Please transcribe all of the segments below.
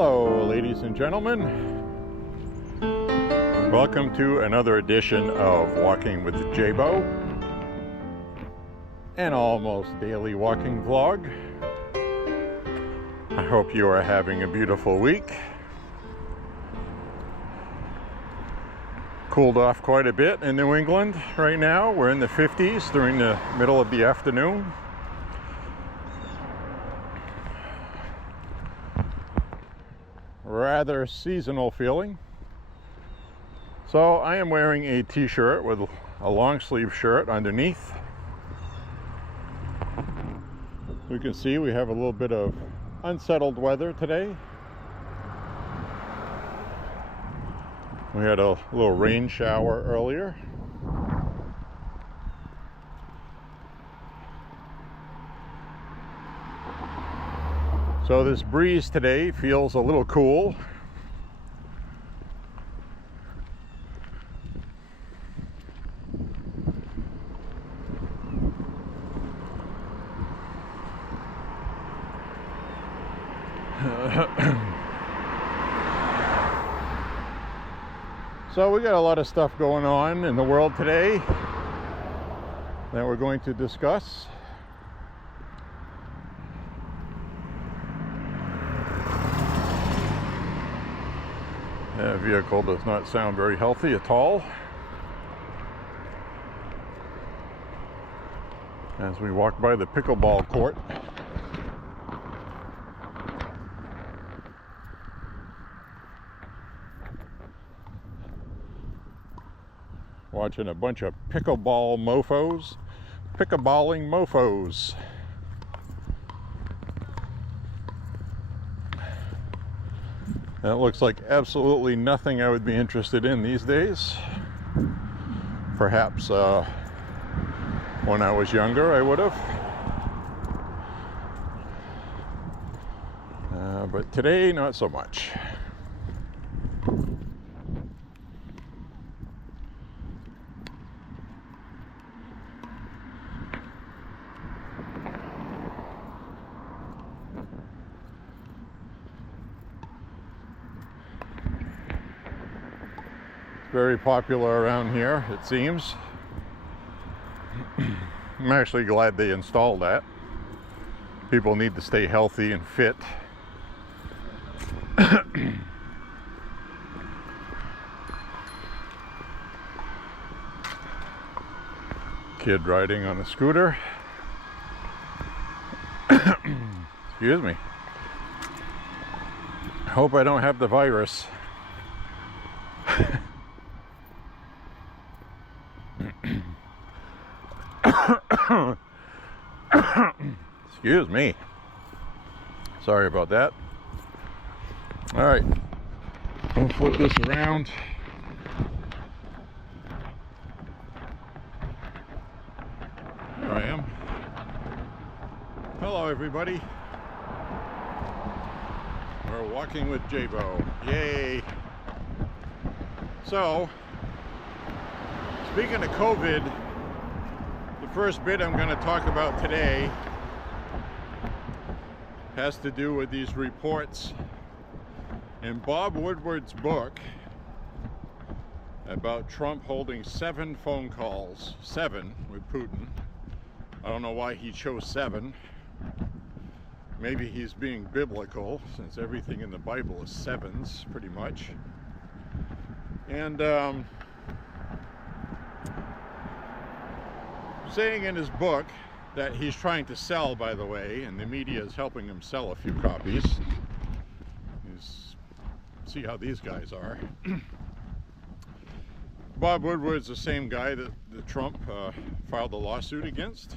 Hello, ladies and gentlemen. Welcome to another edition of Walking with J.Beau, an almost daily walking vlog. I hope you are having a beautiful week. Cooled off quite a bit in New England right now. We're in the 50s during the middle of the afternoon. Rather seasonal feeling. So I am wearing a t-shirt with a long sleeve shirt underneath. You can see we have a little bit of unsettled weather today. We had a little rain shower earlier. So this breeze today feels a little cool. So we got a lot of stuff going on in the world today that we're going to discuss. That vehicle does not sound very healthy at all. As we walk by the pickleball court. Watching a bunch of pickleballing mofos. That looks like absolutely nothing I would be interested in these days. Perhaps when I was younger I would have. But today, not so much. Very popular around here, it seems. I'm actually glad they installed that. People need to stay healthy and fit. Kid riding on a scooter. Excuse me. Hope I don't have the virus. Excuse me. Sorry about that. All right. I'll flip this around. There I am. Hello, everybody. We're walking with J.Beau. Yay. So, speaking of COVID, the first bit I'm going to talk about today has to do with these reports in Bob Woodward's book about Trump holding 7 phone calls, 7 with Putin. I don't know why he chose 7. Maybe he's being biblical, since everything in the Bible is 7s, pretty much. And saying in his book that he's trying to sell, by the way, and the media is helping him sell a few copies. See how these guys are. Bob Woodward's the same guy that Trump filed a lawsuit against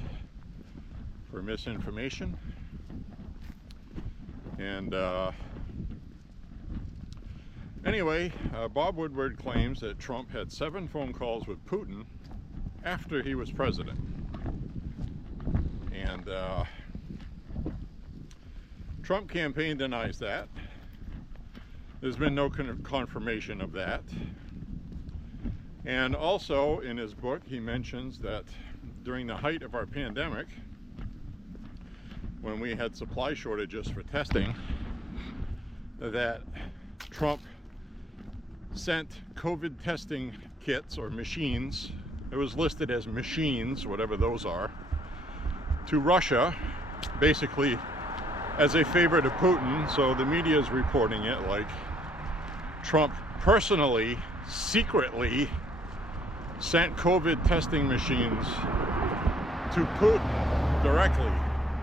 for misinformation. And anyway, Bob Woodward claims that Trump had 7 phone calls with Putin after he was president. And Trump campaign denies that. There's been no confirmation of that. And also in his book he mentions that during the height of our pandemic, when we had supply shortages for testing, that Trump sent COVID testing kits or machines, it was listed as machines, whatever those are, to Russia, basically as a favor to Putin. So the media is reporting it like Trump personally, secretly sent COVID testing machines to Putin directly,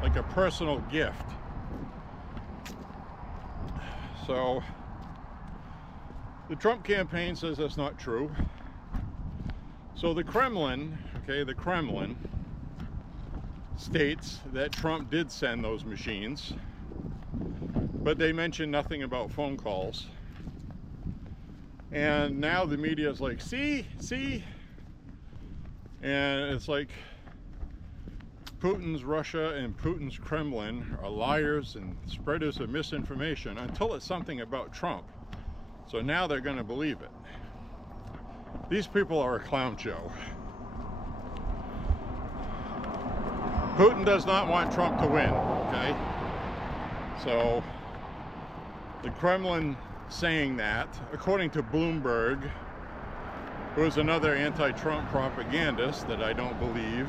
like a personal gift. So the Trump campaign says that's not true. So the Kremlin, okay, the Kremlin states that Trump did send those machines, but they mention nothing about phone calls. And now the media is like, see, and it's like Putin's Russia and Putin's Kremlin are liars and spreaders of misinformation until it's something about Trump. So now they're going to believe it. These people are a clown show. Putin does not want Trump to win, okay? So the Kremlin saying that, according to Bloomberg, who is another anti-Trump propagandist that I don't believe.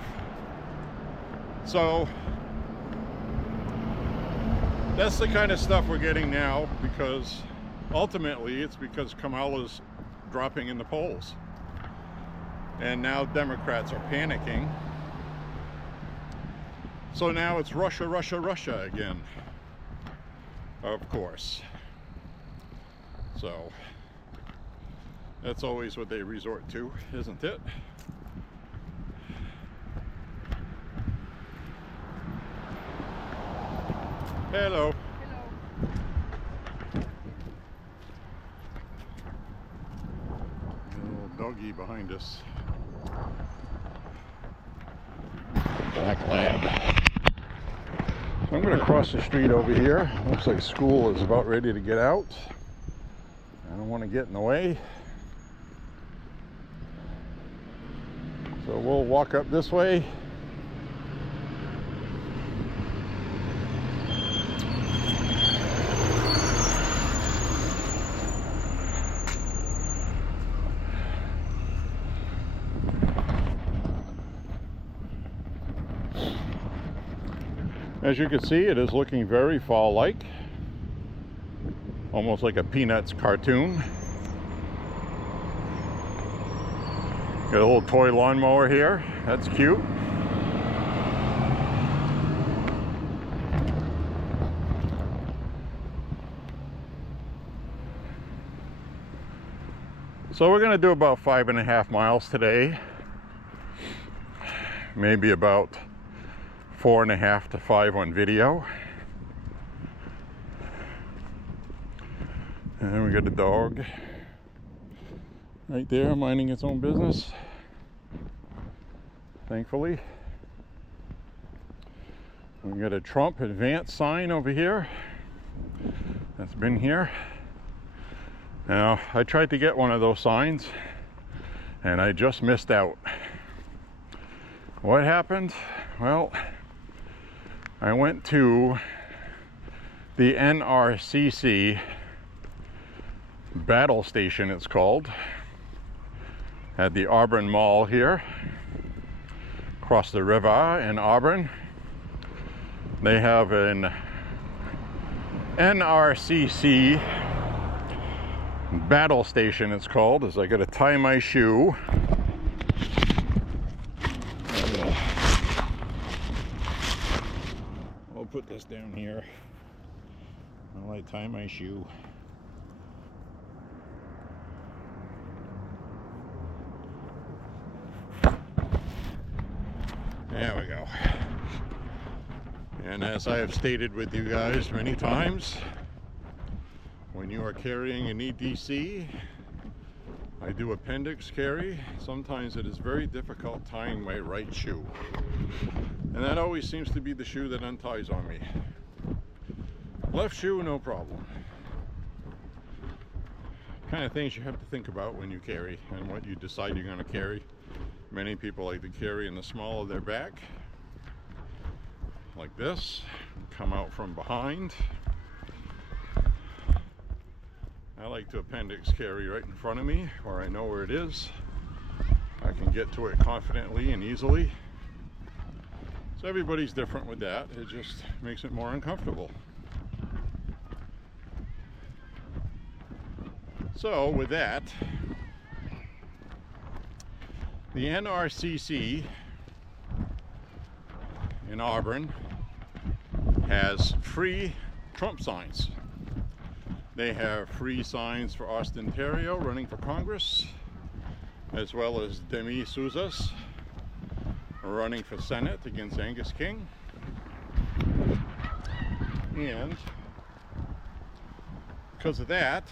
So that's the kind of stuff we're getting now, because ultimately it's because Kamala's dropping in the polls. And now Democrats are panicking. So now it's Russia, Russia, Russia again. Of course. So that's always what they resort to, isn't it? Hello. Little doggy behind us. Black lab. So I'm going to cross the street over here. Looks like school is about ready to get out. I don't want to get in the way. So we'll walk up this way. As you can see, it is looking very fall-like, almost like a Peanuts cartoon. Got a little toy lawnmower here, that's cute. So we're going to do about 5.5 miles today, maybe about 4.5 to 5 on video. And then we got a dog right there minding its own business, thankfully. We got a Trump advance sign over here that's been here. Now, I tried to get one of those signs and I just missed out. What happened? Well, I went to the NRCC battle station, it's called, at the Auburn Mall here, across the river in Auburn. They have an NRCC battle station, it's called, as I gotta tie my shoe. I'll put this down here while I tie my shoe. There we go. And as I have stated with you guys many times, when you are carrying an EDC, I do appendix carry. Sometimes it is very difficult tying my right shoe. And that always seems to be the shoe that unties on me. Left shoe, no problem. Kind of things you have to think about when you carry and what you decide you're going to carry. Many people like to carry in the small of their back, like this, come out from behind. I like to appendix carry right in front of me where I know where it is. I can get to it confidently and easily. So everybody's different with that. It just makes it more uncomfortable. So with that, the NRCC in Auburn has free Trump signs. They have free signs for Austin, Ontario, running for Congress, as well as Demi Souzas running for Senate against Angus King. And because of that,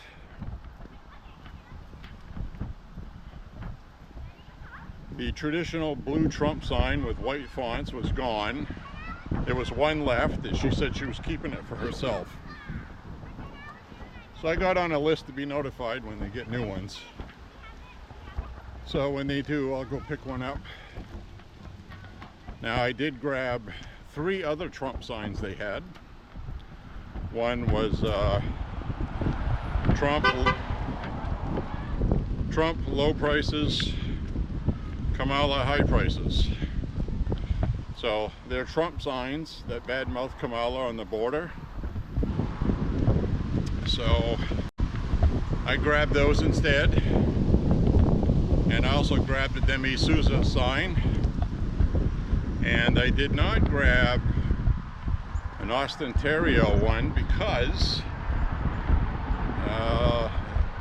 the traditional blue Trump sign with white fonts was gone. There was one left that she said she was keeping it for herself. So I got on a list to be notified when they get new ones. So when they do, I'll go pick one up. Now I did grab 3 other Trump signs they had. One was Trump low prices, Kamala high prices. So they're Trump signs that badmouth Kamala on the border. So I grabbed those instead. And I also grabbed the Demi Souza sign. And I did not grab an Austin, Ontario one because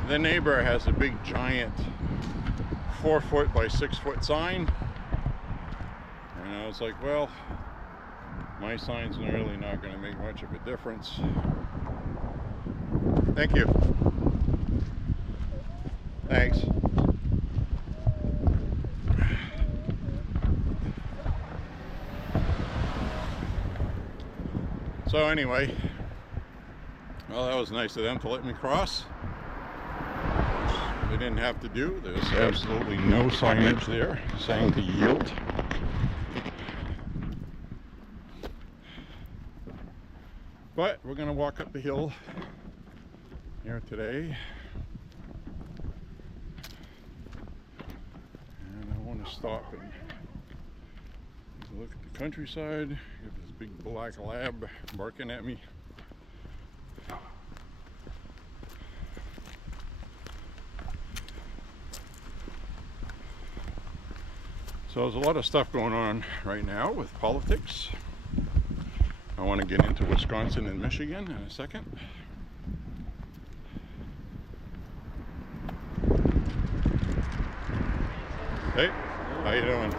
the neighbor has a big giant 4-foot by 6-foot sign. And I was like, well, my sign's really not going to make much of a difference. Thank you. Thanks. So anyway, well, that was nice of them to let me cross. They didn't have to do. There's absolutely no signage there saying to yield. But we're going to walk up the hill here today. And I want to stop and look at the countryside. Got this big black lab barking at me. So there's a lot of stuff going on right now with politics. I want to get into Wisconsin and Michigan in a second. Hey, how you doing?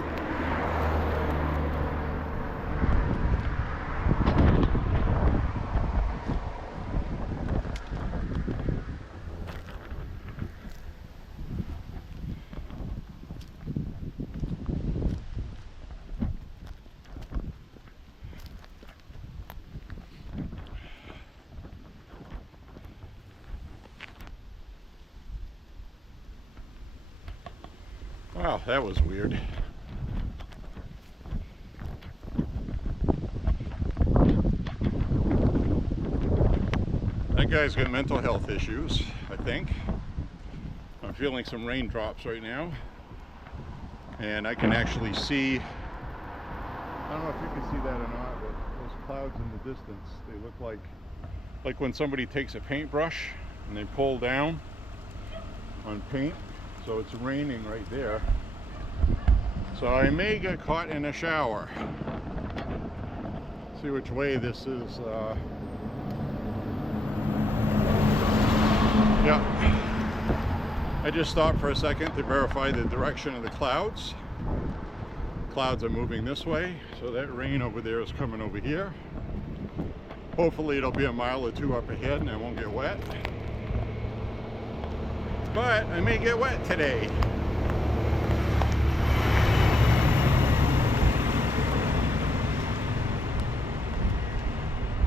Wow, that was weird. That guy's got mental health issues, I think. I'm feeling some raindrops right now. And I can actually see, I don't know if you can see that or not, but those clouds in the distance, they look like when somebody takes a paintbrush and they pull down on paint. So it's raining right there. So I may get caught in a shower. See which way this is. Yeah. I just stopped for a second to verify the direction of the clouds. Clouds are moving this way, so that rain over there is coming over here. Hopefully it'll be a mile or 2 up ahead and I won't get wet. But I may get wet today.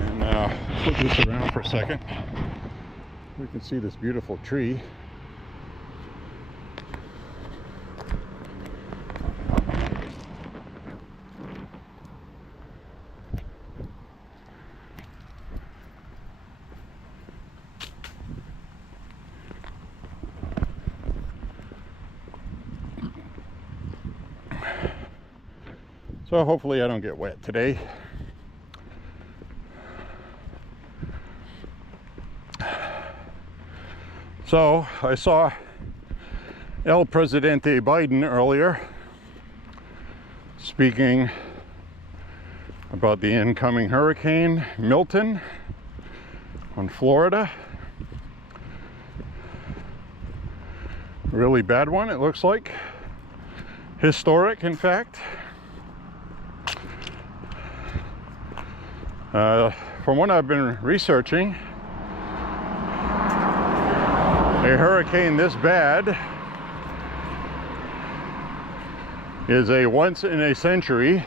And flip this around for a second. We can see this beautiful tree. So hopefully I don't get wet today. So I saw El Presidente Biden earlier speaking about the incoming hurricane Milton on Florida. Really bad one, it looks like. Historic, in fact. From what I've been researching, a hurricane this bad is a once in a century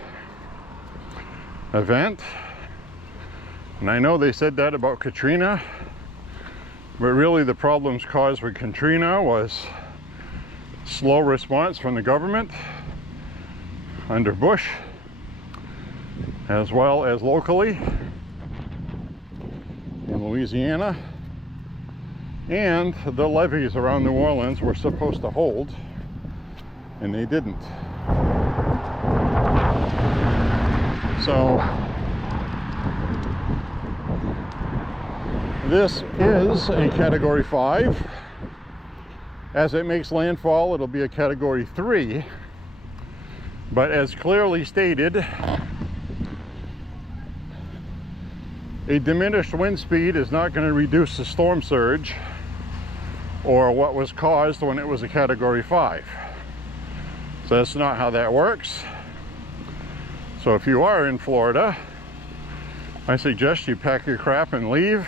event. And I know they said that about Katrina, but really the problems caused with Katrina was slow response from the government under Bush, as well as locally in Louisiana. And the levees around New Orleans were supposed to hold, and they didn't. So this is a Category 5. As it makes landfall, it'll be a Category 3. But as clearly stated, a diminished wind speed is not going to reduce the storm surge or what was caused when it was a Category 5. So that's not how that works. So if you are in Florida, I suggest you pack your crap and leave.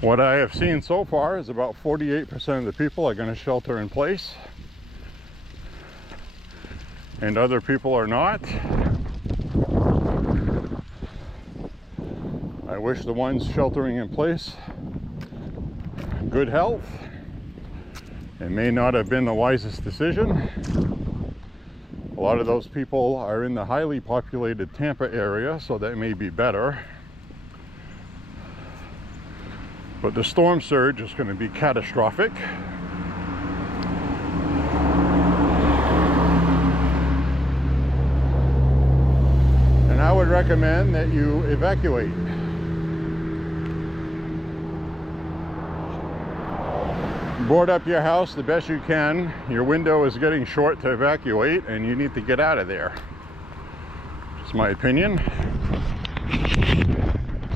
What I have seen so far is about 48% of the people are going to shelter in place, and other people are not. I wish the ones sheltering in place good health. It may not have been the wisest decision. A lot of those people are in the highly populated Tampa area, so that may be better. But the storm surge is going to be catastrophic. And I would recommend that you evacuate. Board up your house the best you can. Your window is getting short to evacuate, and you need to get out of there. Just my opinion.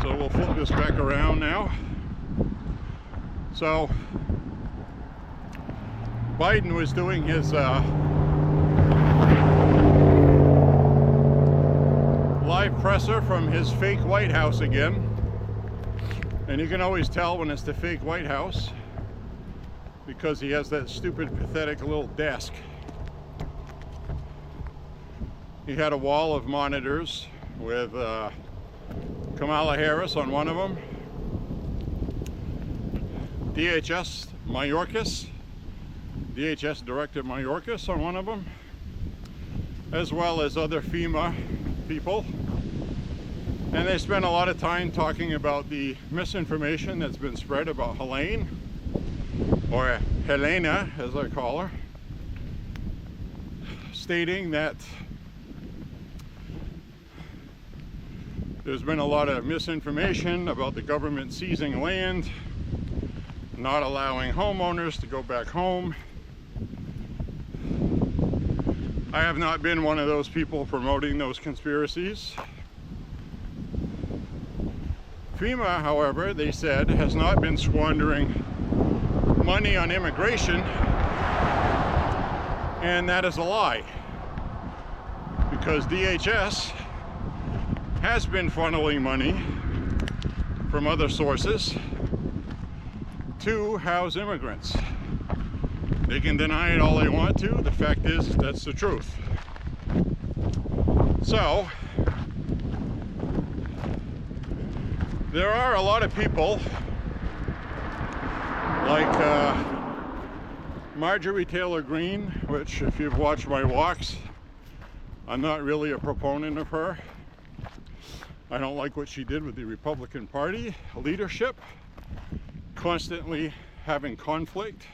So we'll flip this back around now. So Biden was doing his live presser from his fake White House again. And you can always tell when it's the fake White House, because he has that stupid, pathetic little desk. He had a wall of monitors with Kamala Harris on one of them, DHS Director Mayorkas on one of them, as well as other FEMA people. And they spent a lot of time talking about the misinformation that's been spread about Helene, or Helena as I call her, stating that there's been a lot of misinformation about the government seizing land, not allowing homeowners to go back home. I have not been one of those people promoting those conspiracies. FEMA, however, they said, has not been squandering money on immigration, and that is a lie, because DHS has been funneling money from other sources to house immigrants. They can deny it all they want to. The fact is, that's the truth. So there are a lot of people like Marjorie Taylor Greene, which, if you've watched my walks, I'm not really a proponent of her. I don't like what she did with the Republican Party leadership, constantly having conflict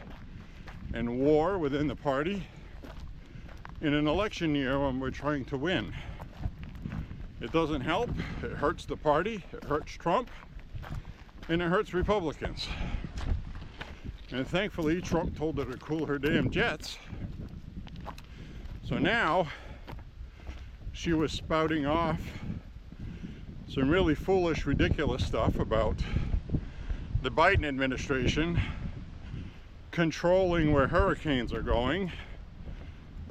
and war within the party, in an election year when we're trying to win. It doesn't help. It hurts the party, it hurts Trump, and it hurts Republicans. And thankfully, Trump told her to cool her damn jets. So now, she was spouting off some really foolish, ridiculous stuff about the Biden administration controlling where hurricanes are going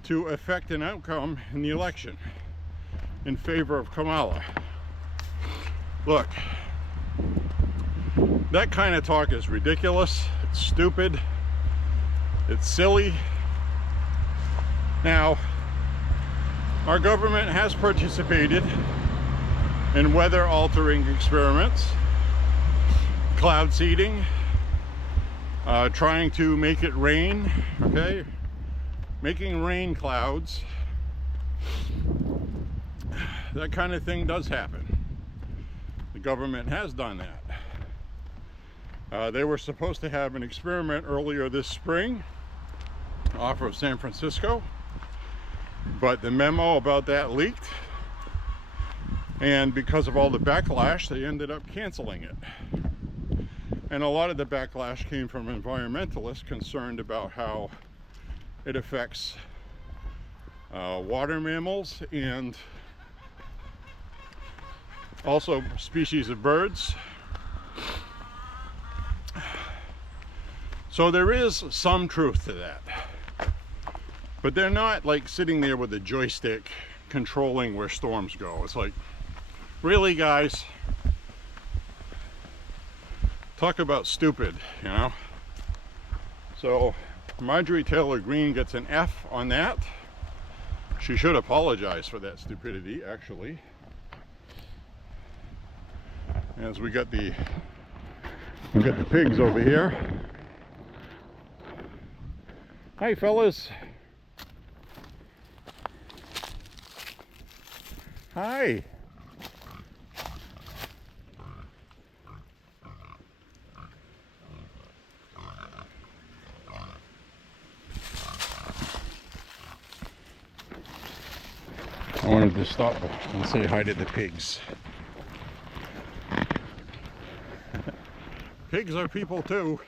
to affect an outcome in the election in favor of Kamala. Look, that kind of talk is ridiculous, it's stupid, it's silly. Now, our government has participated in weather-altering experiments, cloud seeding, trying to make it rain, okay? Making rain clouds. That kind of thing does happen. The government has done that. They were supposed to have an experiment earlier this spring off of San Francisco, but the memo about that leaked, and because of all the backlash, they ended up canceling it. And a lot of the backlash came from environmentalists concerned about how it affects water mammals and also species of birds. So there is some truth to that. But they're not like sitting there with a joystick controlling where storms go. It's like, really, guys? Talk about stupid, you know? So Marjorie Taylor Greene gets an F on that. She should apologize for that stupidity, actually. As we got the pigs over here. Hi, fellas. Hi. I wanted to stop and say hi to the pigs. Pigs are people too.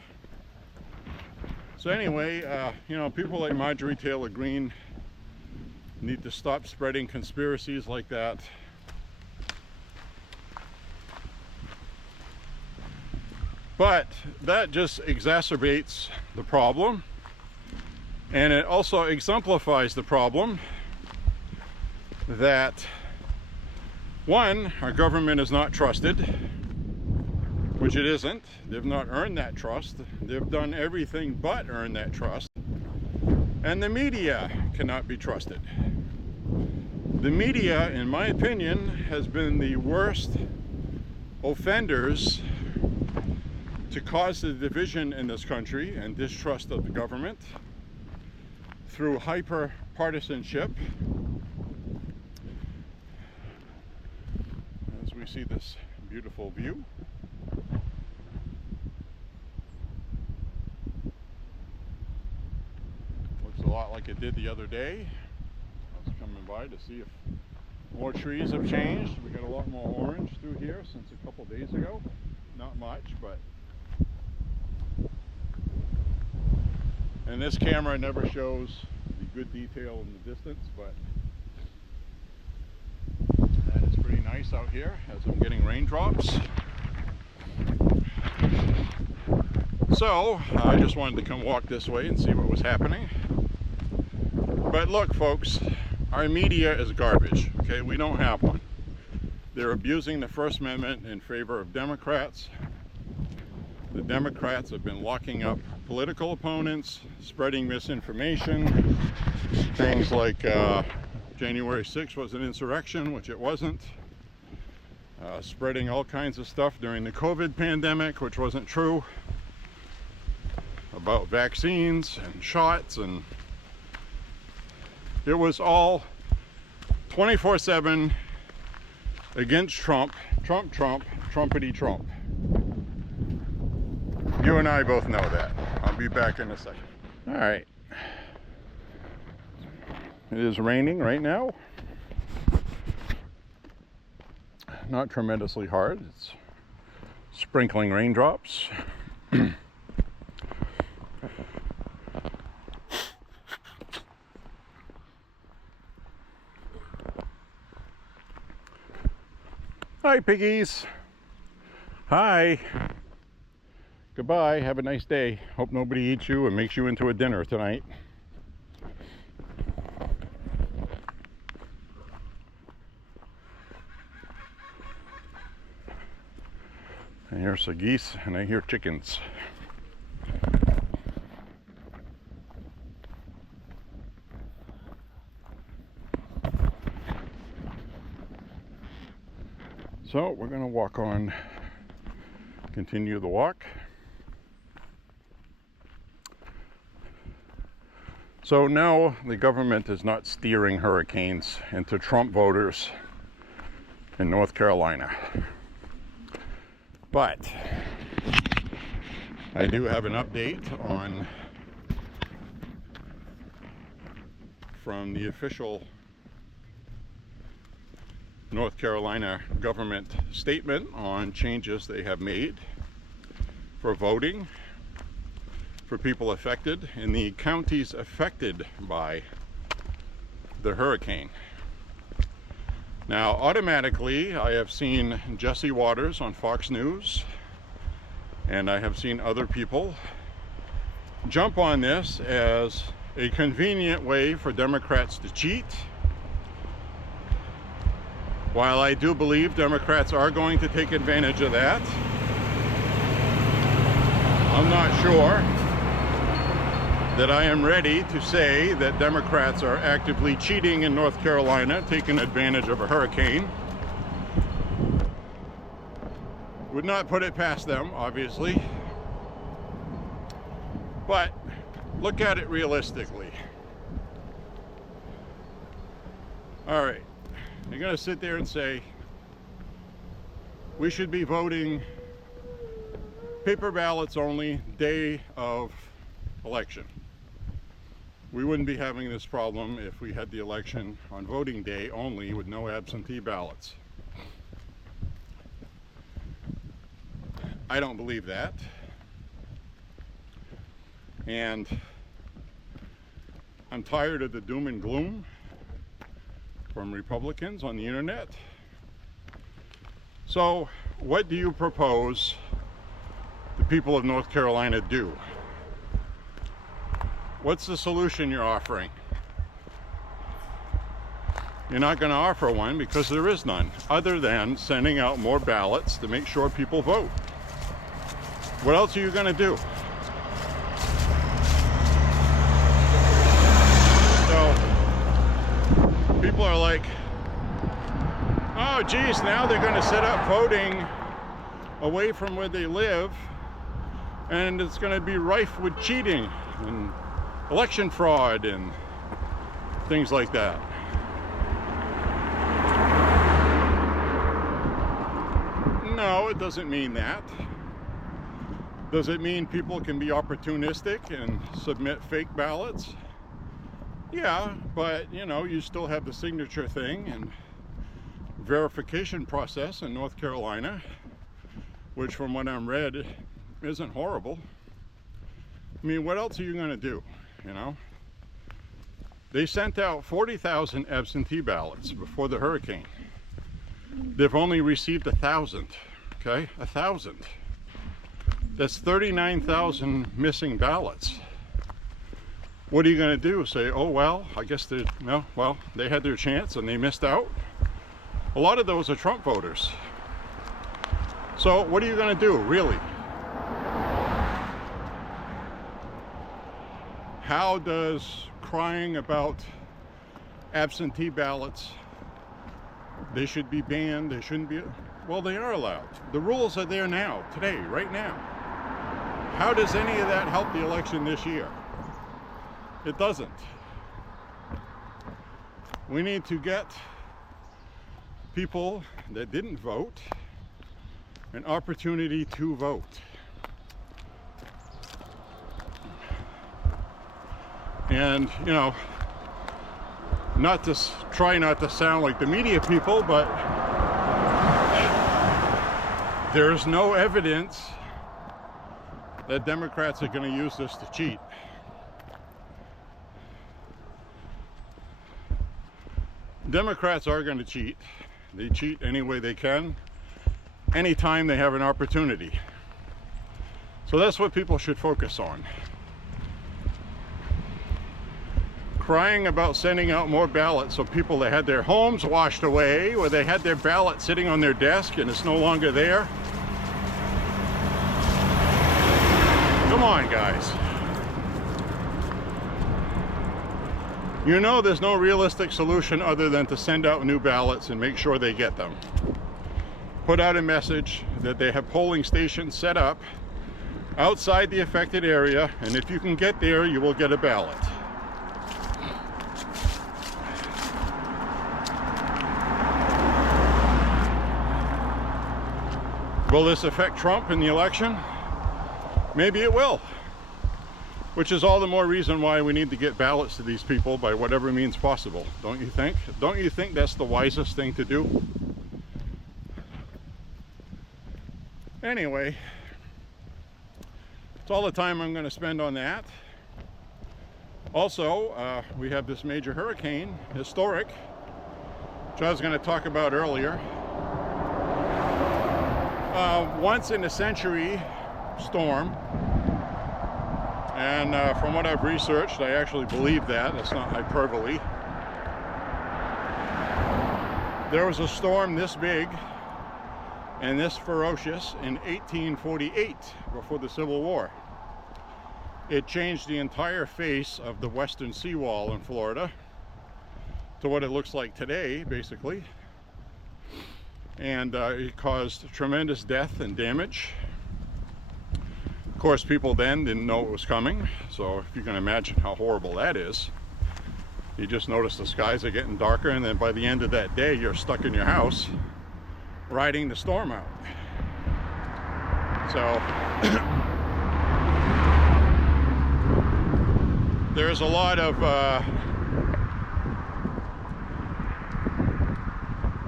So anyway, you know, people like Marjorie Taylor Greene need to stop spreading conspiracies like that. But that just exacerbates the problem, and it also exemplifies the problem that, one, our government is not trusted, which it isn't. They've not earned that trust. They've done everything but earn that trust. And the media cannot be trusted. The media, in my opinion, has been the worst offenders to cause the division in this country and distrust of the government through hyper partisanship. As we see this beautiful view. Looks a lot like it did the other day. I was coming by to see if more trees have changed. We got a lot more orange through here since a couple days ago. Not much, but... And this camera never shows the good detail in the distance, but that is pretty nice out here as I'm getting raindrops. So I just wanted to come walk this way and see what was happening. But look, folks, our media is garbage, okay? We don't have one. They're abusing the First Amendment in favor of Democrats. The Democrats have been locking up political opponents, spreading misinformation, things like January 6th was an insurrection, which it wasn't, spreading all kinds of stuff during the COVID pandemic, which wasn't true, about vaccines and shots, and it was all 24/7 against Trump, Trump, Trump, Trumpity Trump. You and I both know that. I'll be back in a second. All right. It is raining right now. Not tremendously hard. It's sprinkling raindrops. Hi, piggies. Hi. Goodbye. Have a nice day. Hope nobody eats you and makes you into a dinner tonight. I hear some geese and I hear chickens. So we're going to walk on, continue the walk. So now the government is not steering hurricanes into Trump voters in North Carolina. But I do have an update from the official North Carolina government statement on changes they have made for voting for people affected in the counties affected by the hurricane. Now, automatically, I have seen Jesse Waters on Fox News, and I have seen other people jump on this as a convenient way for Democrats to cheat. While I do believe Democrats are going to take advantage of that, I'm not sure that I am ready to say that Democrats are actively cheating in North Carolina, taking advantage of a hurricane. Would not put it past them, obviously. But look at it realistically. All right, you're going to sit there and say, we should be voting paper ballots only day of election. We wouldn't be having this problem if we had the election on voting day only with no absentee ballots. I don't believe that. And I'm tired of the doom and gloom from Republicans on the internet. So, what do you propose the people of North Carolina do? What's the solution you're offering? You're not going to offer one because there is none, other than sending out more ballots to make sure people vote. What else are you going to do? So, people are like, oh geez, now they're going to set up voting away from where they live, and it's going to be rife with cheating and election fraud and things like that. No, it doesn't mean that. Does it mean people can be opportunistic and submit fake ballots? Yeah, but you know, you still have the signature thing and verification process in North Carolina, which from what I'm read isn't horrible. I mean, what else are you going to do? You know, they sent out 40,000 absentee ballots before the hurricane. They've only received 1,000. Okay, 1,000. That's 39,000 missing ballots. What are you going to do? Say, oh well, I guess they had their chance and they missed out. A lot of those are Trump voters. So what are you going to do, really? How does crying about absentee ballots, they should be banned, they shouldn't be, well, they are allowed. The rules are there now, today, right now. How does any of that help the election this year? It doesn't. We need to get people that didn't vote an opportunity to vote. And, you know, try not to sound like the media people, but there's no evidence that Democrats are going to use this to cheat. Democrats are going to cheat. They cheat any way they can, anytime they have an opportunity. So that's what people should focus on. Crying about sending out more ballots so people that had their homes washed away, or they had their ballot sitting on their desk and it's no longer there. Come on, guys. You know there's no realistic solution other than to send out new ballots and make sure they get them. Put out a message that they have polling stations set up outside the affected area, and if you can get there, you will get a ballot. Will this affect Trump in the election? Maybe it will. Which is all the more reason why we need to get ballots to these people by whatever means possible, don't you think? Don't you think that's the wisest thing to do? Anyway, that's all the time I'm going to spend on that. Also, we have this major hurricane, historic, which I was going to talk about earlier. Once in a century storm. And from what I've researched, I actually believe that. It's not hyperbole. There was a storm this big and this ferocious in 1848, before the Civil War. It changed the entire face of the western seawall in Florida to what it looks like today, basically. And it caused tremendous death and damage. Of course, people then didn't know it was coming, so if you can imagine how horrible that is. You just notice the skies are getting darker, and then by the end of that day, you're stuck in your house riding the storm out. So there's a lot of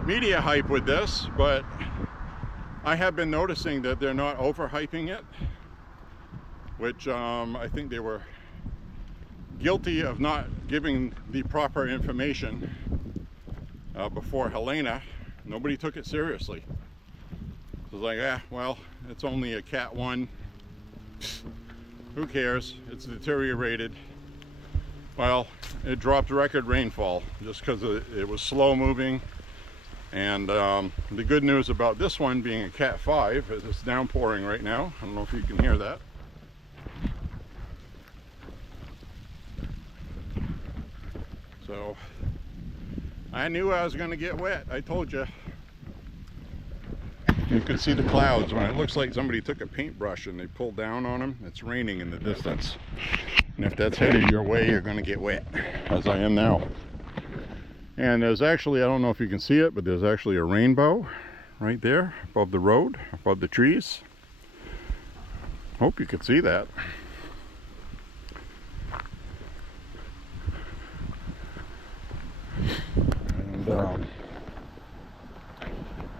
media hype with this, but I have been noticing that they're not overhyping it, which I think they were guilty of not giving the proper information before Helena. Nobody took it seriously. It was like, well, it's only a Cat 1. Who cares? It's deteriorated. Well, it dropped record rainfall just because it was slow moving. And the good news about this one being a Cat 5 is it's downpouring right now. I don't know if you can hear that. So I knew I was going to get wet. I told you. You can see the clouds when it looks like somebody took a paintbrush and they pulled down on them. It's raining in the distance. And if that's headed your way, you're going to get wet, as I am now. And there's actually, I don't know if you can see it, but there's actually a rainbow right there above the road, above the trees. Hope you could see that. And,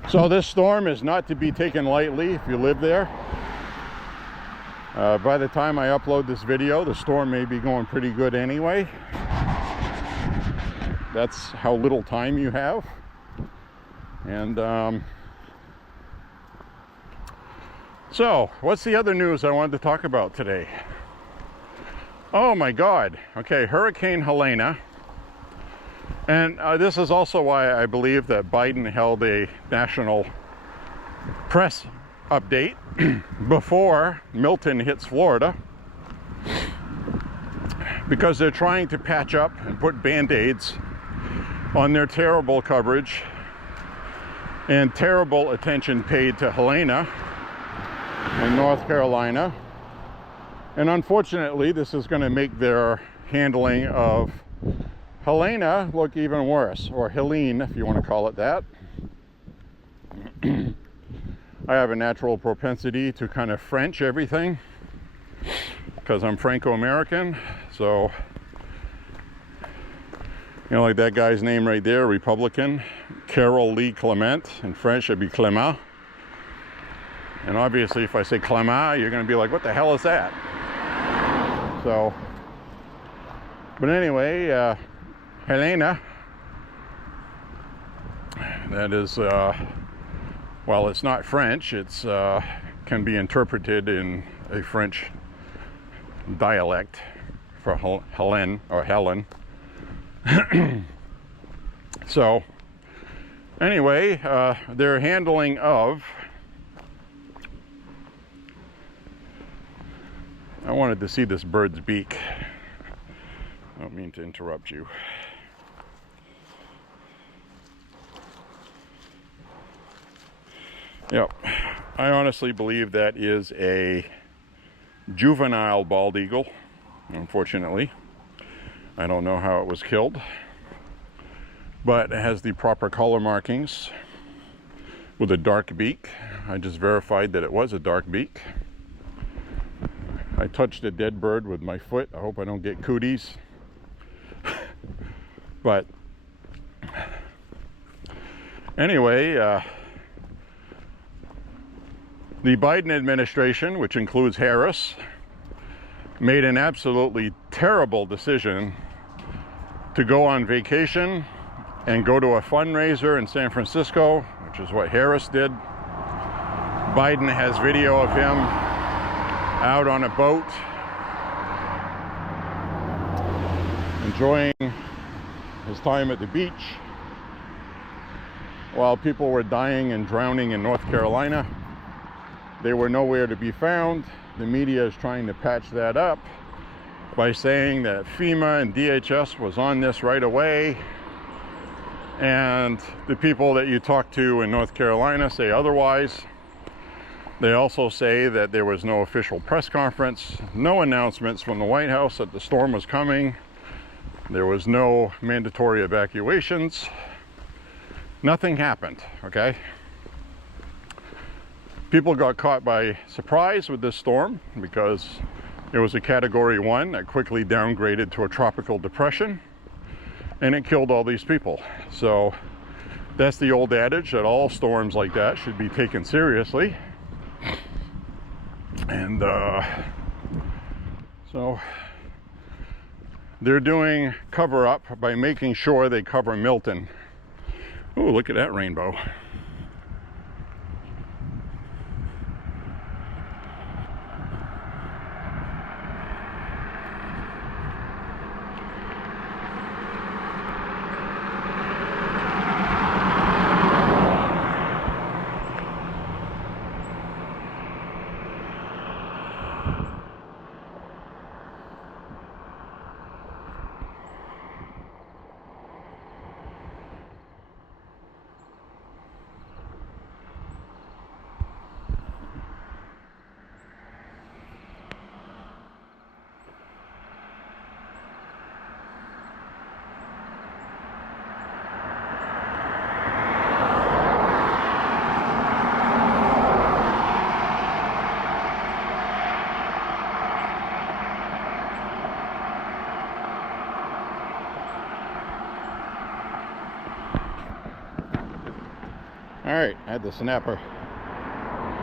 so this storm is not to be taken lightly if you live there. By the time I upload this video, the storm may be going pretty good anyway. That's how little time you have. And so what's the other news I wanted to talk about today? Oh my God. Okay, Hurricane Helena. And this is also why I believe that Biden held a national press update before Milton hits Florida, because they're trying to patch up and put band-aids on their terrible coverage and terrible attention paid to Helena in North Carolina. And unfortunately, this is going to make their handling of Helena look even worse, or Helene, if you want to call it that. I have a natural propensity to kind of French everything because I'm Franco-American, so You know, like that guy's name right there, Republican, Carol Lee Clement. In French, it'd be Clément. And obviously, if I say Clément, you're going to be like, what the hell is that? So, but anyway, Helena, that is, well, it's not French. It's can be interpreted in a French dialect for Helen or Helen. So anyway, their handling of, I wanted to see this bird's beak. I don't mean to interrupt you. Yep, I honestly believe that is a juvenile bald eagle, unfortunately. I don't know how it was killed, but it has the proper color markings with a dark beak. I just verified that it was a dark beak. I touched a dead bird with my foot. I hope I don't get cooties. But anyway, the Biden administration, which includes Harris, made an absolutely terrible decision to go on vacation and go to a fundraiser in San Francisco, which is what Harris did. Biden has video of him out on a boat enjoying his time at the beach while people were dying and drowning in North Carolina. They were nowhere to be found. The media is trying to patch that up by saying that FEMA and DHS was on this right away, and the people that you talk to in North Carolina say otherwise. They also say that there was no official press conference, no announcements from the White House that the storm was coming. There was no mandatory evacuations. Nothing happened, okay? People got caught by surprise with this storm because it was a Category 1 that quickly downgraded to a tropical depression, and it killed all these people. So that's the old adage that all storms like that should be taken seriously. And so they're doing cover up by making sure they cover Milton. Oh, look at that rainbow. All right, I had to snap a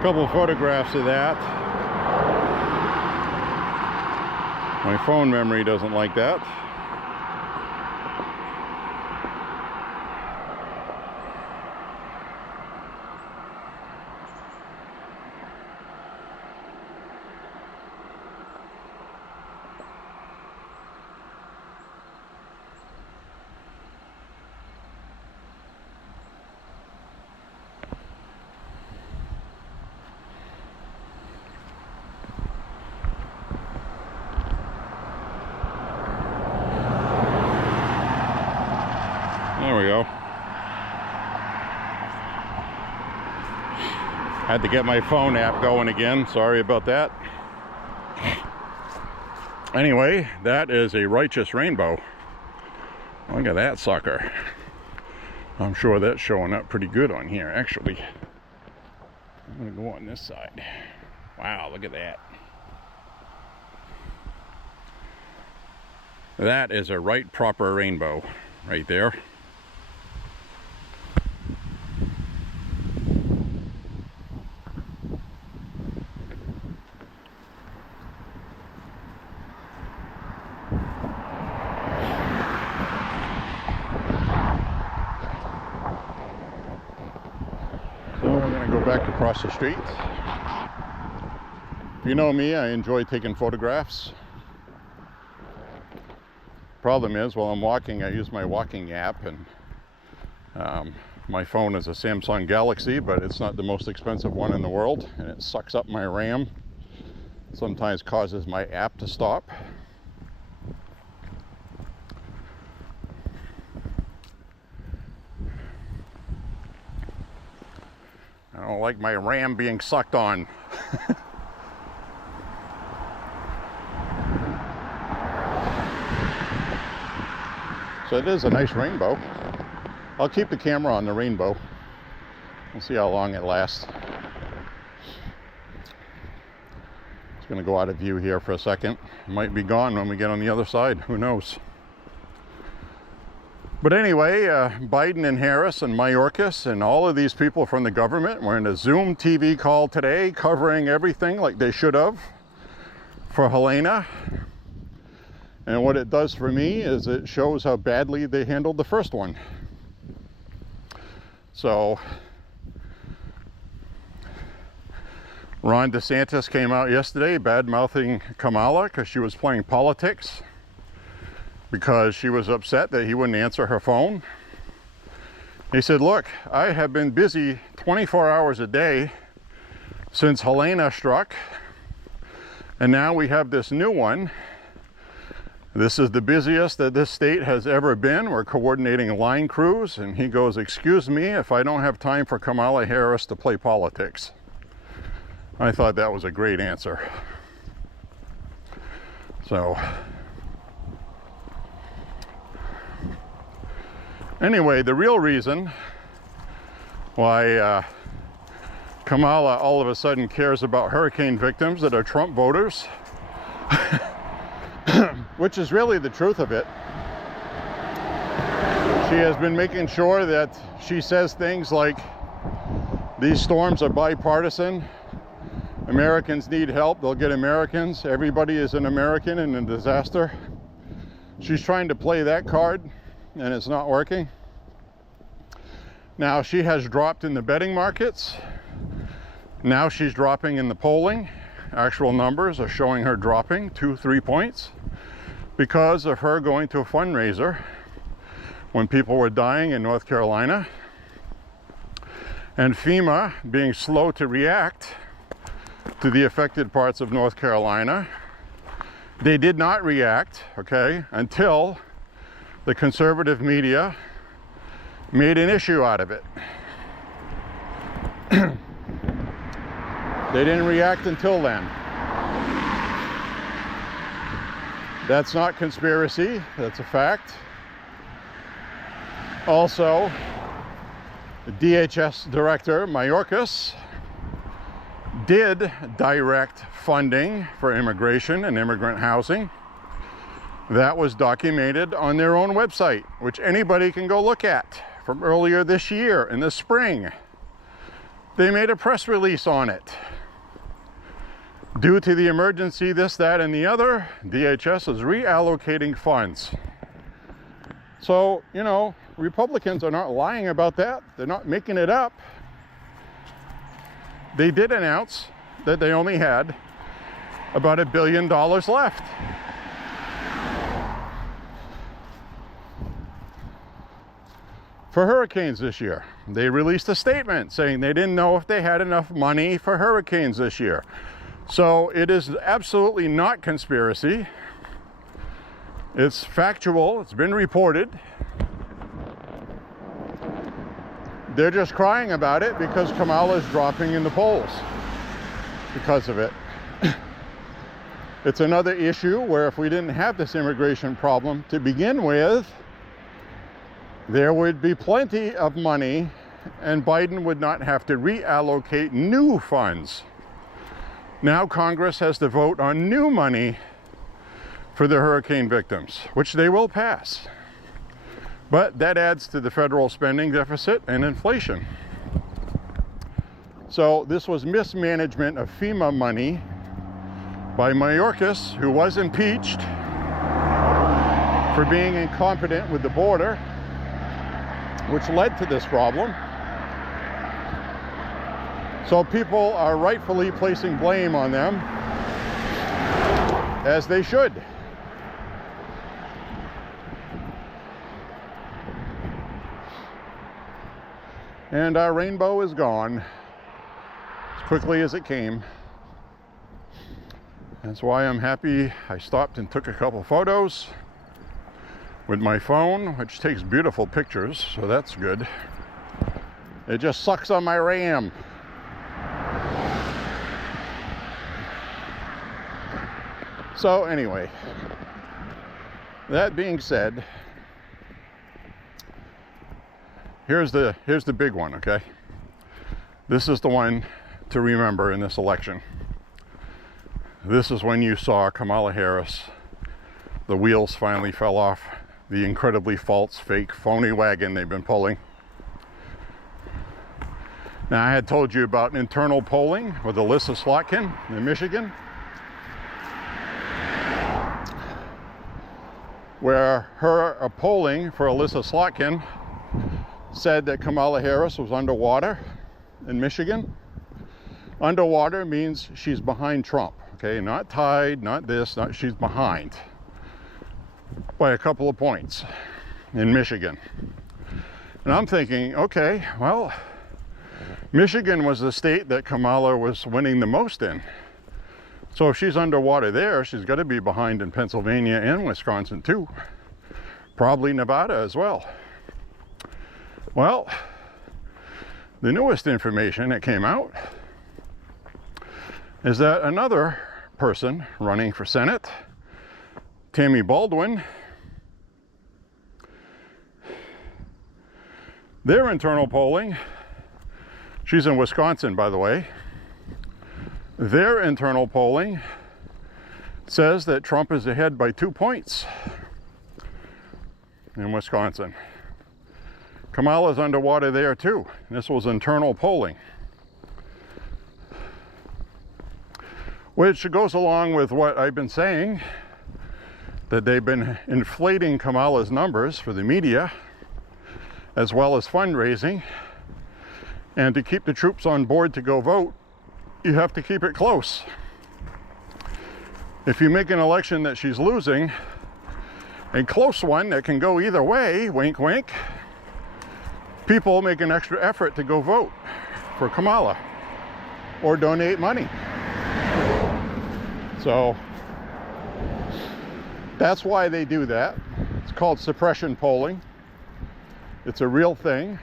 couple photographs of that. My phone memory doesn't like that. There we go. Had to get my phone app going again. Sorry about that. Anyway, that is a righteous rainbow. Look at that sucker. I'm sure that's showing up pretty good on here, actually. I'm gonna go on this side. Wow, look at that. That is a right proper rainbow. right there. So we're going to go back across the street. You know me, I enjoy taking photographs. Problem is, while I'm walking, I use my walking app, and my phone is a Samsung Galaxy, but it's not the most expensive one in the world, and it sucks up my RAM. Sometimes causes my app to stop. I don't like my RAM being sucked on. So it is a nice rainbow. I'll keep the camera on the rainbow. We'll see how long it lasts. It's going to go out of view here for a second. It might be gone when we get on the other side. Who knows? But anyway, Biden and Harris and Mayorkas and all of these people from the government were in a Zoom TV call today covering everything like they should have for Helena. And what it does for me is it shows how badly they handled the first one. So Ron DeSantis came out yesterday bad-mouthing Kamala because she was playing politics, because she was upset that he wouldn't answer her phone. He said, look, I have been busy 24 hours a day since Helena struck, and now we have this new one. This is the busiest that this state has ever been. We're coordinating line crews. And he goes, excuse me if I don't have time for Kamala Harris to play politics. I thought that was a great answer. So anyway, the real reason why Kamala all of a sudden cares about hurricane victims that are Trump voters which is really the truth of it. She has been making sure that she says things like, these storms are bipartisan, Americans need help, they'll get Americans, everybody is an American in a disaster. She's trying to play that card, and it's not working. Now she has dropped in the betting markets. Now she's dropping in the polling. Actual numbers are showing her dropping 2-3 points because of her going to a fundraiser when people were dying in North Carolina, and FEMA being slow to react to the affected parts of North Carolina. They did not react, okay, until the conservative media made an issue out of it. They didn't react until then. That's not conspiracy, that's a fact. Also, the DHS director, Mayorkas, did direct funding for immigration and immigrant housing. That was documented on their own website, which anybody can go look at, from earlier this year in the spring. They made a press release on it. Due to the emergency, this, that, and the other, DHS is reallocating funds. So, you know, Republicans are not lying about that. They're not making it up. They did announce that they only had about $1 billion left. For hurricanes this year. They released a statement saying they didn't know if they had enough money for hurricanes this year. So it is absolutely not conspiracy. It's factual, it's been reported. They're just crying about it because Kamala is dropping in the polls because of it. It's another issue where if we didn't have this immigration problem to begin with, there would be plenty of money and Biden would not have to reallocate new funds. Now Congress has to vote on new money for the hurricane victims, which they will pass. But that adds to the federal spending deficit and inflation. So this was mismanagement of FEMA money by Mayorkas, who was impeached for being incompetent with the border, which led to this problem. So people are rightfully placing blame on them, as they should. And our rainbow is gone as quickly as it came. That's why I'm happy I stopped and took a couple photos with my phone, which takes beautiful pictures, so that's good. It just sucks on my RAM. So anyway, that being said, here's the big one, okay? This is the one to remember in this election. This is when you saw Kamala Harris. The wheels finally fell off the incredibly false, fake, phony wagon they've been pulling. Now, I had told you about internal polling with Alyssa Slotkin in Michigan, where her polling for Alyssa Slotkin said that Kamala Harris was underwater in Michigan. Underwater means she's behind Trump, okay? Not tied, not this, she's behind by a couple of points in Michigan. And I'm thinking, okay, well, Michigan was the state that Kamala was winning the most in. So if she's underwater there, she's got to be behind in Pennsylvania and Wisconsin too. Probably Nevada as well. Well, the newest information that came out is that another person running for Senate, Tammy Baldwin, their internal polling, she's in Wisconsin, by the way, their internal polling says that Trump is ahead by 2 points in Wisconsin. Kamala's underwater there too. This was internal polling, which goes along with what I've been saying, that they've been inflating Kamala's numbers for the media as well as fundraising. And to keep the troops on board to go vote, you have to keep it close. If you make an election that she's losing, a close one that can go either way, wink wink, people make an extra effort to go vote for Kamala or donate money. So that's why they do that. It's called suppression polling. It's a real thing.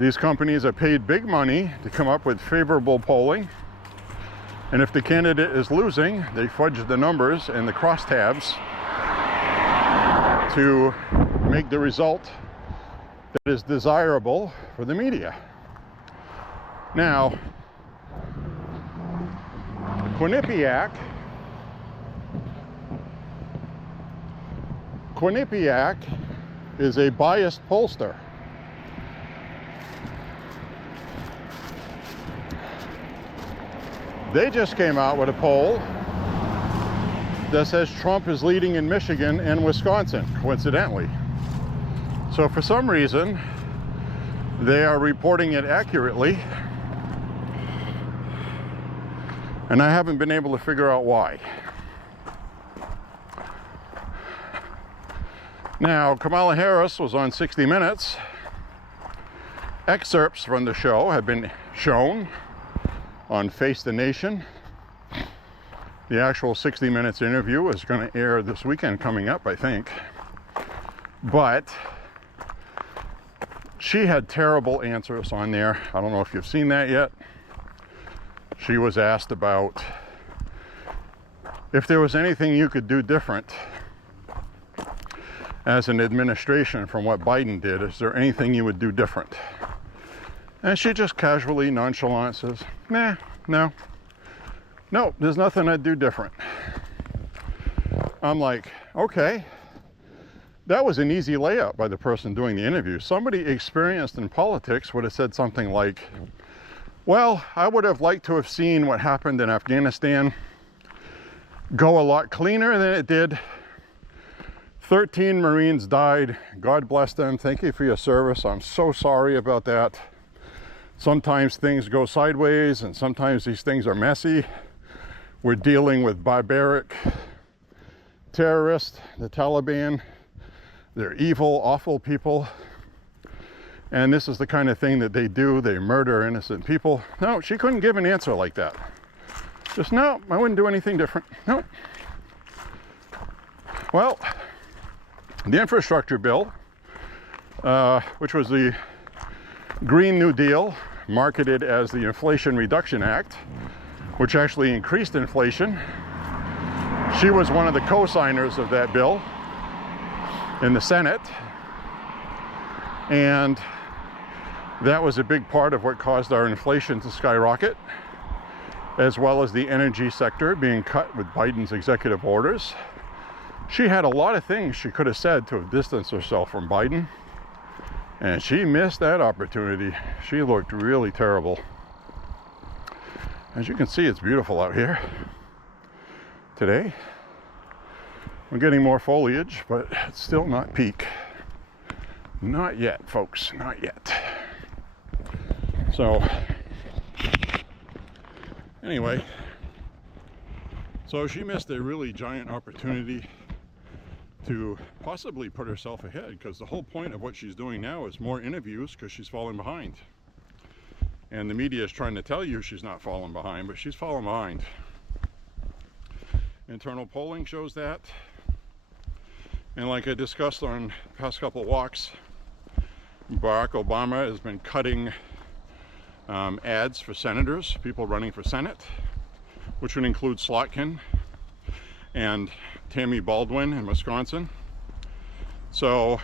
These companies are paid big money to come up with favorable polling. And if the candidate is losing, they fudge the numbers and the crosstabs to make the result that is desirable for the media. Now, Quinnipiac is a biased pollster. They just came out with a poll that says Trump is leading in Michigan and Wisconsin, coincidentally. So for some reason, they are reporting it accurately, and I haven't been able to figure out why. Now, Kamala Harris was on 60 Minutes. Excerpts from the show have been shown on Face the Nation. The actual 60 Minutes interview is going to air this weekend coming up, I think. But she had terrible answers on there. I don't know if you've seen that yet. She was asked about if there was anything you could do different as an administration from what Biden did. Is there anything you would do different? And she just casually, nonchalant says, nah, no, there's nothing I'd do different. I'm like, okay, That was an easy layup by the person doing the interview. Somebody experienced in politics would have said something like, well, I would have liked to have seen what happened in Afghanistan go a lot cleaner than it did. 13 Marines died. God bless them. Thank you for your service. I'm so sorry about that. Sometimes things go sideways and sometimes these things are messy. We're dealing with barbaric terrorists, the Taliban. They're evil, awful people. And this is the kind of thing that they do. They murder innocent people. No, she couldn't give an answer like that. Just, no, I wouldn't do anything different. No. Well, the infrastructure bill, which was the Green New Deal, marketed as the Inflation Reduction Act, which actually increased inflation. She was one of the co-signers of that bill in the Senate, and that was a big part of what caused our inflation to skyrocket, as well as the energy sector being cut with Biden's executive orders. She had a lot of things she could have said to have distanced herself from Biden, and she missed that opportunity. She looked really terrible. As you can see, it's beautiful out here today. We're getting more foliage, but it's still not peak. Not yet, folks, not yet. So, anyway, so she missed a really giant opportunity to possibly put herself ahead, because the whole point of what she's doing now is more interviews because she's falling behind. And the media is trying to tell you she's not falling behind, but she's falling behind. Internal polling shows that. And like I discussed on the past couple of walks, Barack Obama has been cutting ads for senators, people running for Senate, which would include Slotkin and Tammy Baldwin in Wisconsin. So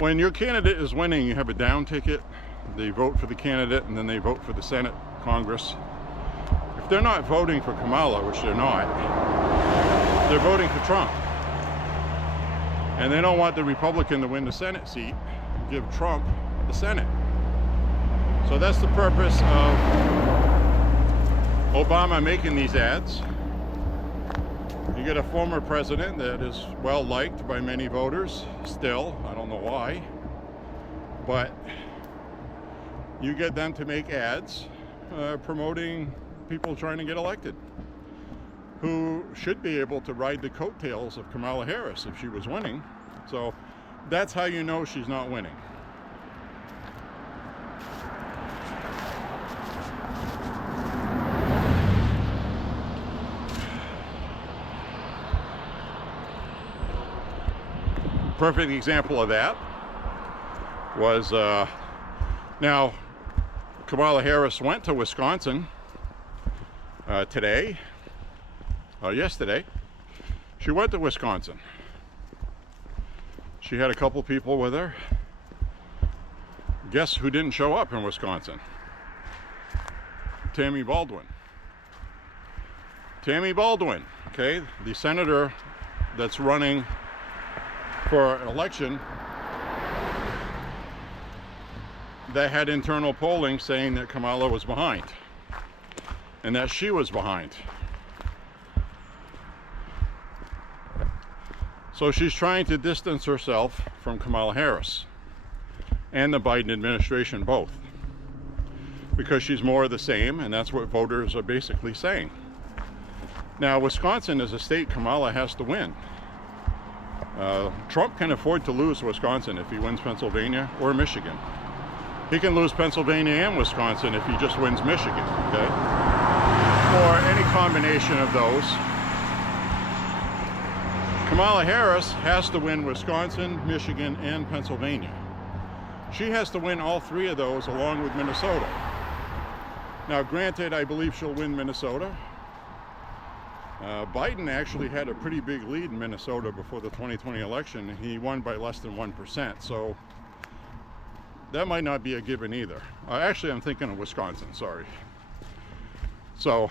when your candidate is winning, you have a down ticket. They vote for the candidate and then they vote for the Senate, Congress. If they're not voting for Kamala, which they're not, they're voting for Trump. And they don't want the Republican to win the Senate seat, give Trump the Senate. So that's the purpose of Obama making these ads. You get a former president that is well liked by many voters still. I don't know why. But you get them to make ads promoting people trying to get elected, who should be able to ride the coattails of Kamala Harris if she was winning. So that's how you know she's not winning. Perfect example of that was now Kamala Harris went to Wisconsin yesterday. She went to Wisconsin. She had a couple people with her. Guess who didn't show up in Wisconsin? Tammy Baldwin. Tammy Baldwin, okay, the senator that's running for an election that had internal polling saying that Kamala was behind and that she was behind. So she's trying to distance herself from Kamala Harris and the Biden administration both, because she's more of the same, and that's what voters are basically saying. Now, Wisconsin is a state Kamala has to win. Trump can afford to lose Wisconsin if he wins Pennsylvania or Michigan. He can lose Pennsylvania and Wisconsin if he just wins Michigan, okay? Or any combination of those. Kamala Harris has to win Wisconsin, Michigan, and Pennsylvania. She has to win all three of those along with Minnesota. Now, granted, I believe she'll win Minnesota. Biden actually had a pretty big lead in Minnesota before the 2020 election. He won by less than 1%, so that might not be a given either. Actually, I'm thinking of Wisconsin, sorry. So,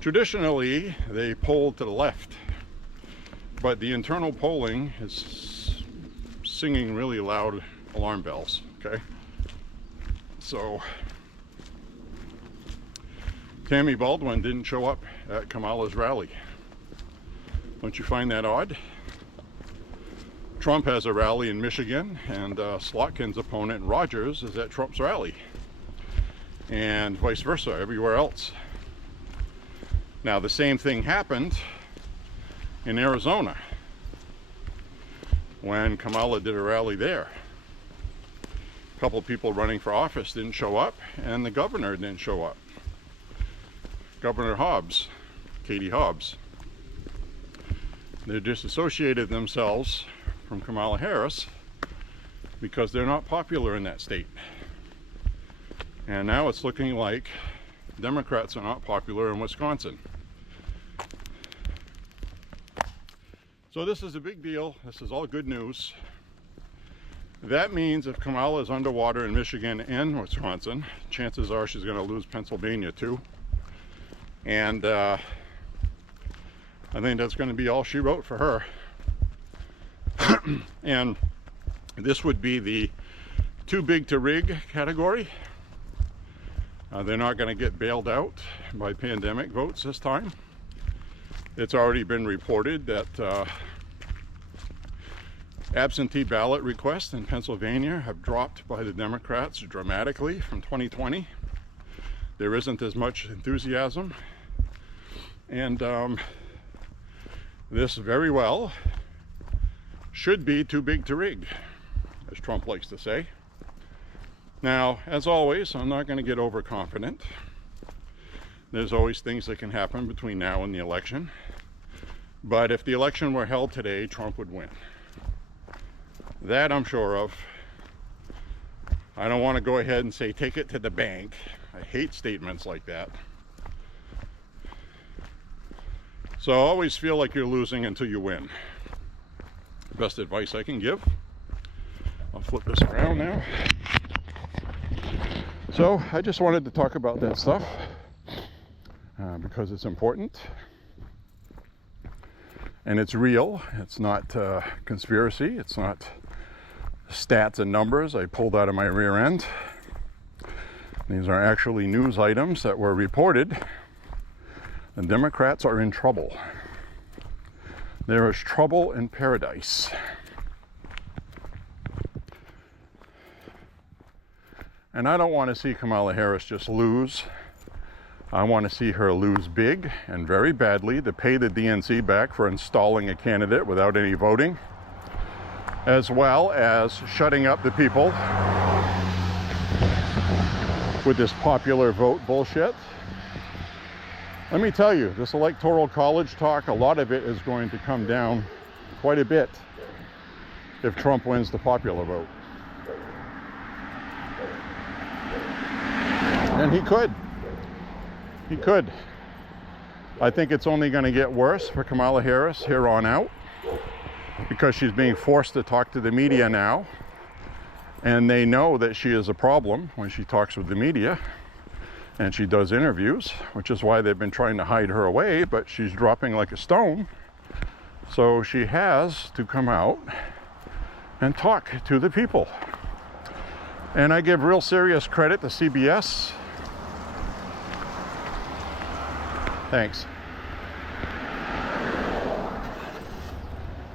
traditionally, they polled to the left. but the internal polling is singing really loud alarm bells, okay? So Tammy Baldwin didn't show up at Kamala's rally. Don't you find that odd? Trump has a rally in Michigan, and Slotkin's opponent, Rogers, is at Trump's rally. And vice versa, everywhere else. Now, the same thing happened in Arizona when Kamala did a rally there. A couple of people running for office didn't show up, and the governor didn't show up. Governor Hobbs, Katie Hobbs. They disassociated themselves from Kamala Harris because they're not popular in that state. And now it's looking like Democrats are not popular in Wisconsin. So this is a big deal. This is all good news. That means if Kamala is underwater in Michigan and Wisconsin, chances are she's going to lose Pennsylvania too. And I think that's going to be all she wrote for her. And this would be the too big to rig category. They're not going to get bailed out by pandemic votes this time. It's already been reported that absentee ballot requests in Pennsylvania have dropped by the Democrats dramatically from 2020. There isn't as much enthusiasm. And this very well should be too big to rig, as Trump likes to say. Now, as always, I'm not going to get overconfident. There's always things that can happen between now and the election. But if the election were held today, Trump would win. That I'm sure of. I don't want to go ahead and say, take it to the bank. I hate statements like that. So always feel like you're losing until you win. Best advice I can give. I'll flip this around now. So I just wanted to talk about that stuff because it's important and it's real. It's not conspiracy. It's not stats and numbers I pulled out of my rear end. These are actually news items that were reported. The Democrats are in trouble. There is trouble in paradise. And I don't want to see Kamala Harris just lose. I want to see her lose big and very badly to pay the DNC back for installing a candidate without any voting, as well as shutting up the people with this popular vote bullshit. Let me tell you, this electoral college talk, a lot of it is going to come down quite a bit if Trump wins the popular vote. And he could. He could. I think it's only going to get worse for Kamala Harris here on out because she's being forced to talk to the media now. And they know that she is a problem when she talks with the media and she does interviews, which is why they've been trying to hide her away, but she's dropping like a stone. So she has to come out and talk to the people. And I give real serious credit to CBS. Thanks.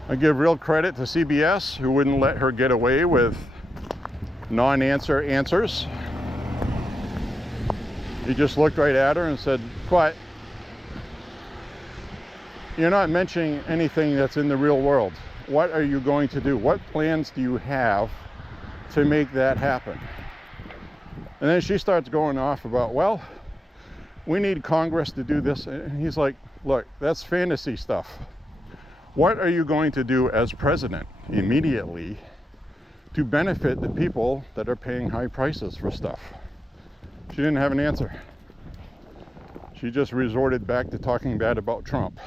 I give real credit to CBS, who wouldn't let her get away with non-answer answers. He just looked right at her and said, "But you're not mentioning anything that's in the real world. What are you going to do? What plans do you have to make that happen?" And then she starts going off about, well, we need Congress to do this. And he's like, look, that's fantasy stuff. What are you going to do as president immediately to benefit the people that are paying high prices for stuff? She didn't have an answer. She just resorted back to talking bad about Trump.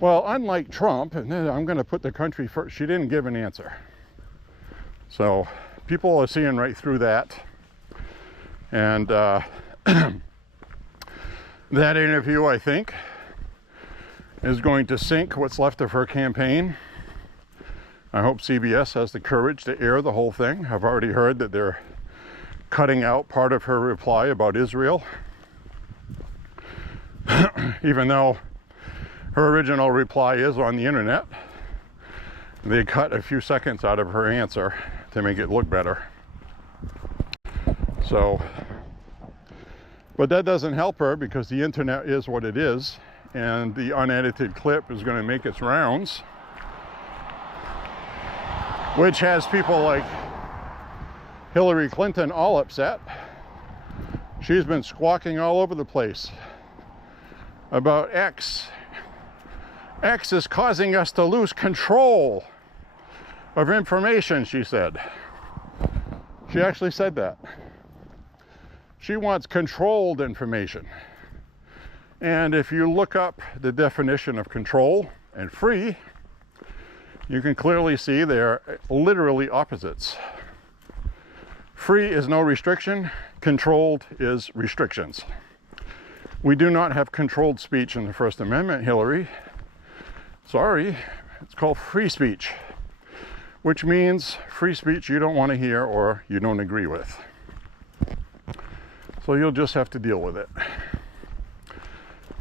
Well, unlike Trump, and then I'm going to put the country first, she didn't give an answer. So people are seeing right through that. And that interview, I think, is going to sink what's left of her campaign. I hope CBS has the courage to air the whole thing. I've already heard that they're cutting out part of her reply about Israel. Even though her original reply is on the internet, they cut a few seconds out of her answer to make it look better. So, but that doesn't help her because the internet is what it is, and the unedited clip is going to make its rounds, which has people like Hillary Clinton all upset. She's been squawking all over the place about X. X is causing us to lose control of information, she said. She actually said that. She wants controlled information. And if you look up the definition of control and free, you can clearly see they're literally opposites. Free is no restriction, controlled is restrictions. We do not have controlled speech in the First Amendment, Hillary. Sorry, it's called free speech, which means free speech you don't want to hear or you don't agree with. So you'll just have to deal with it.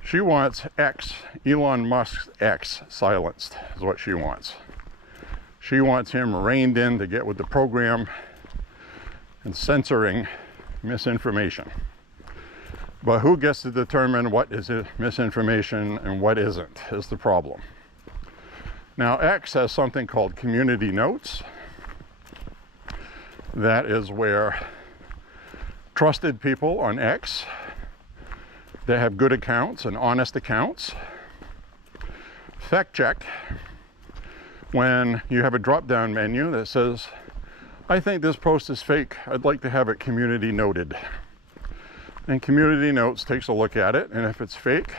She wants X, Elon Musk's X, silenced, is what she wants. She wants him reined in to get with the program and censoring misinformation. But who gets to determine what is misinformation and what isn't is the problem. Now, X has something called community notes. That is where trusted people on X that have good accounts and honest accounts fact check when you have a drop-down menu that says, I think this post is fake. I'd like to have it community noted. And Community Notes takes a look at it, and if it's fake,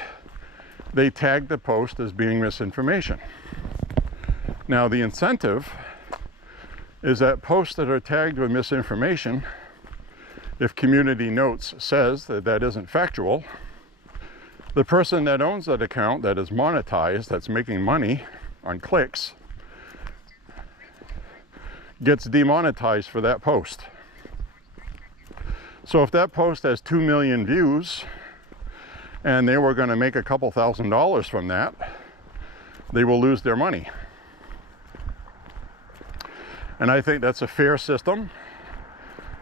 they tag the post as being misinformation. Now, the incentive is that posts that are tagged with misinformation, if Community Notes says that that isn't factual, the person that owns that account that is monetized, that's making money on clicks, gets demonetized for that post. So if that post has 2 million views and they were going to make a couple $1,000s from that, they will lose their money. And I think that's a fair system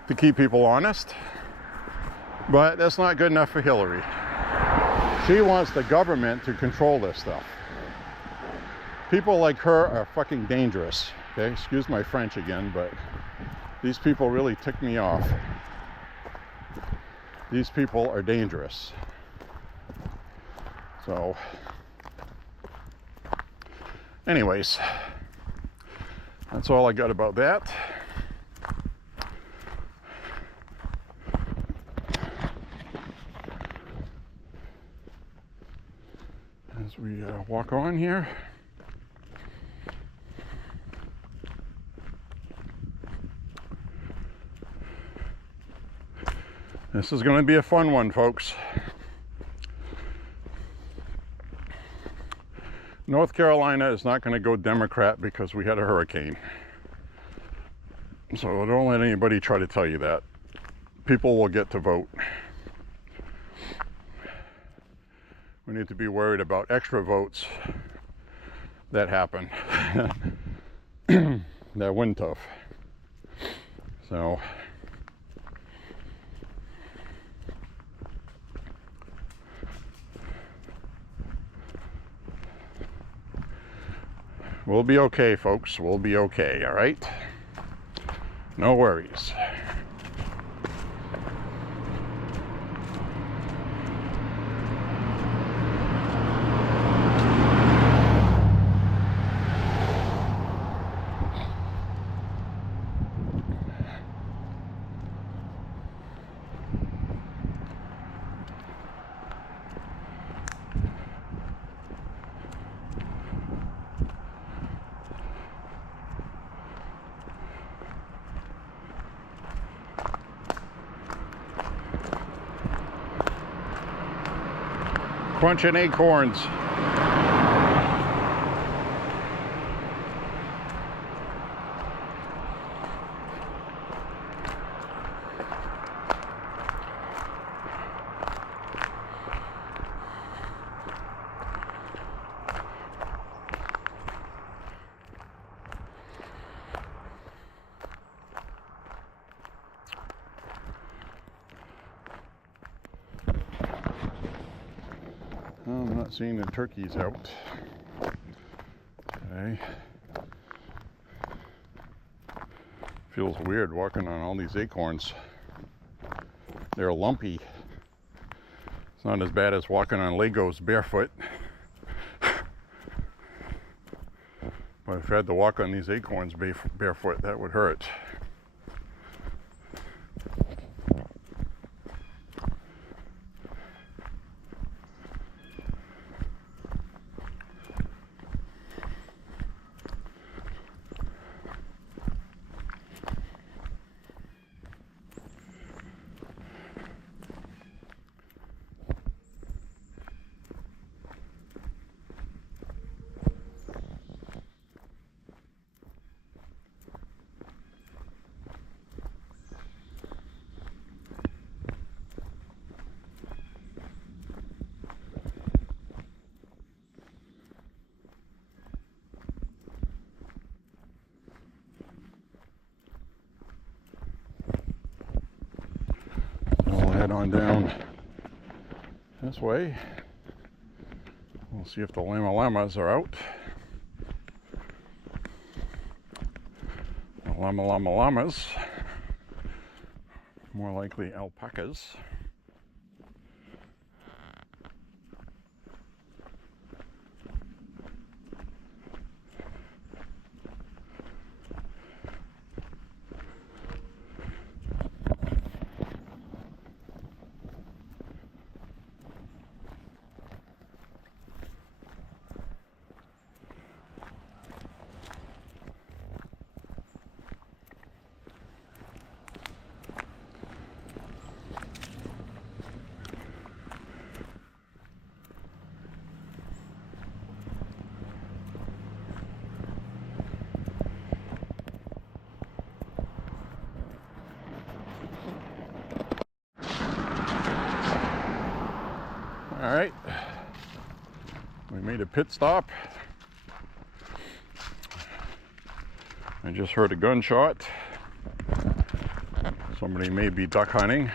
to keep people honest, but that's not good enough for Hillary. She wants the government to control this stuff. People like her are fucking dangerous. Okay, excuse my French again, but these people really tick me off. These people are dangerous. So, anyways, that's all I got about that. As we walk on here. This is going to be a fun one, folks. North Carolina is not going to go Democrat because we had a hurricane. So don't let anybody try to tell you that. People will get to vote. We need to be worried about extra votes that happen. That win tough. So we'll be okay, folks. We'll be okay, all right? No worries. Crunching acorns. I'm not seeing the turkeys out today. Feels weird walking on all these acorns. They're lumpy. It's not as bad as walking on Legos barefoot. But if I had to walk on these acorns barefoot, that would hurt. Head on down this way. We'll see if the llamas are out. The llamas. More likely alpacas. All right, we made a pit stop. I just heard a gunshot. Somebody may be duck hunting.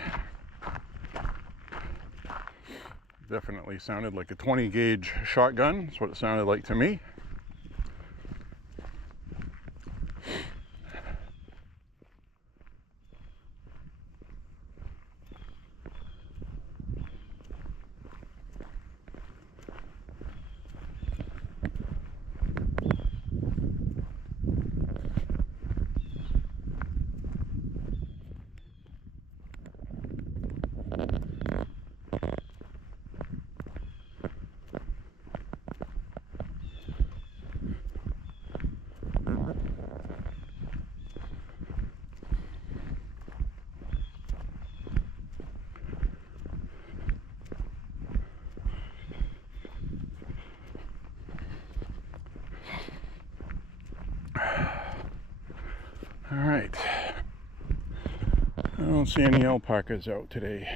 Definitely sounded like a 20 gauge shotgun. That's what it sounded like to me. All right, I don't see any alpacas out today.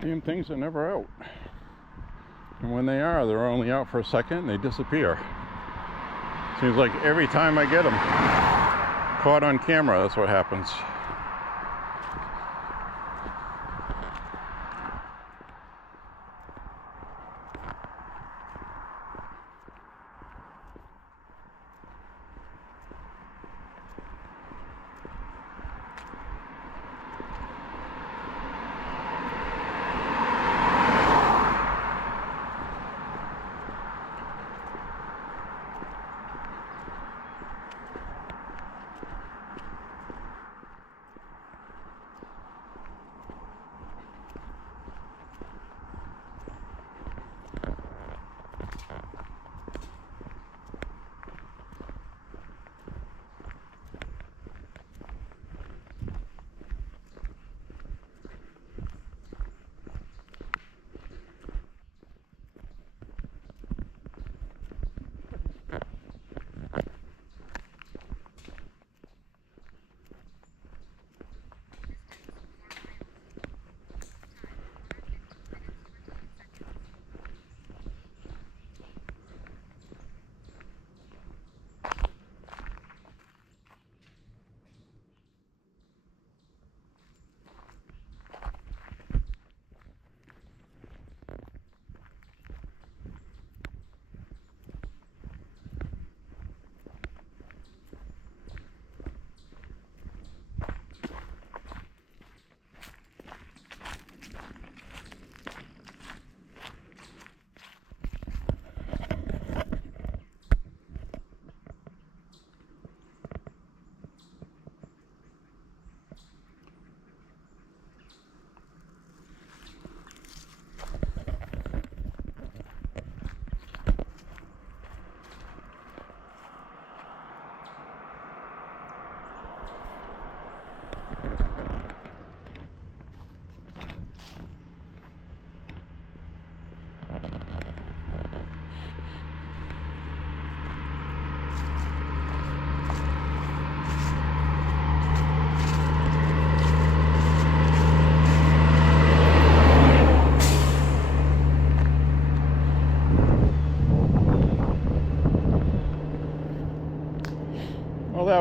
Damn things are never out. And when they are, they're only out for a second and they disappear. Seems like every time I get them caught on camera, that's what happens.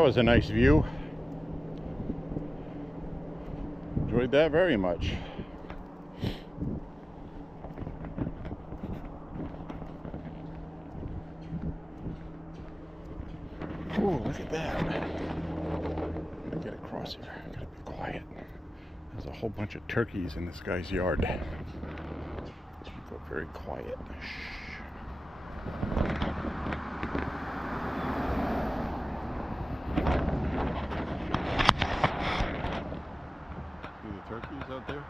was a nice view. Enjoyed that very much. Oh, look at that. I'm gonna get across here. I gotta be quiet. There's a whole bunch of turkeys in this guy's yard. Go very quiet. Shh. See the turkeys out there?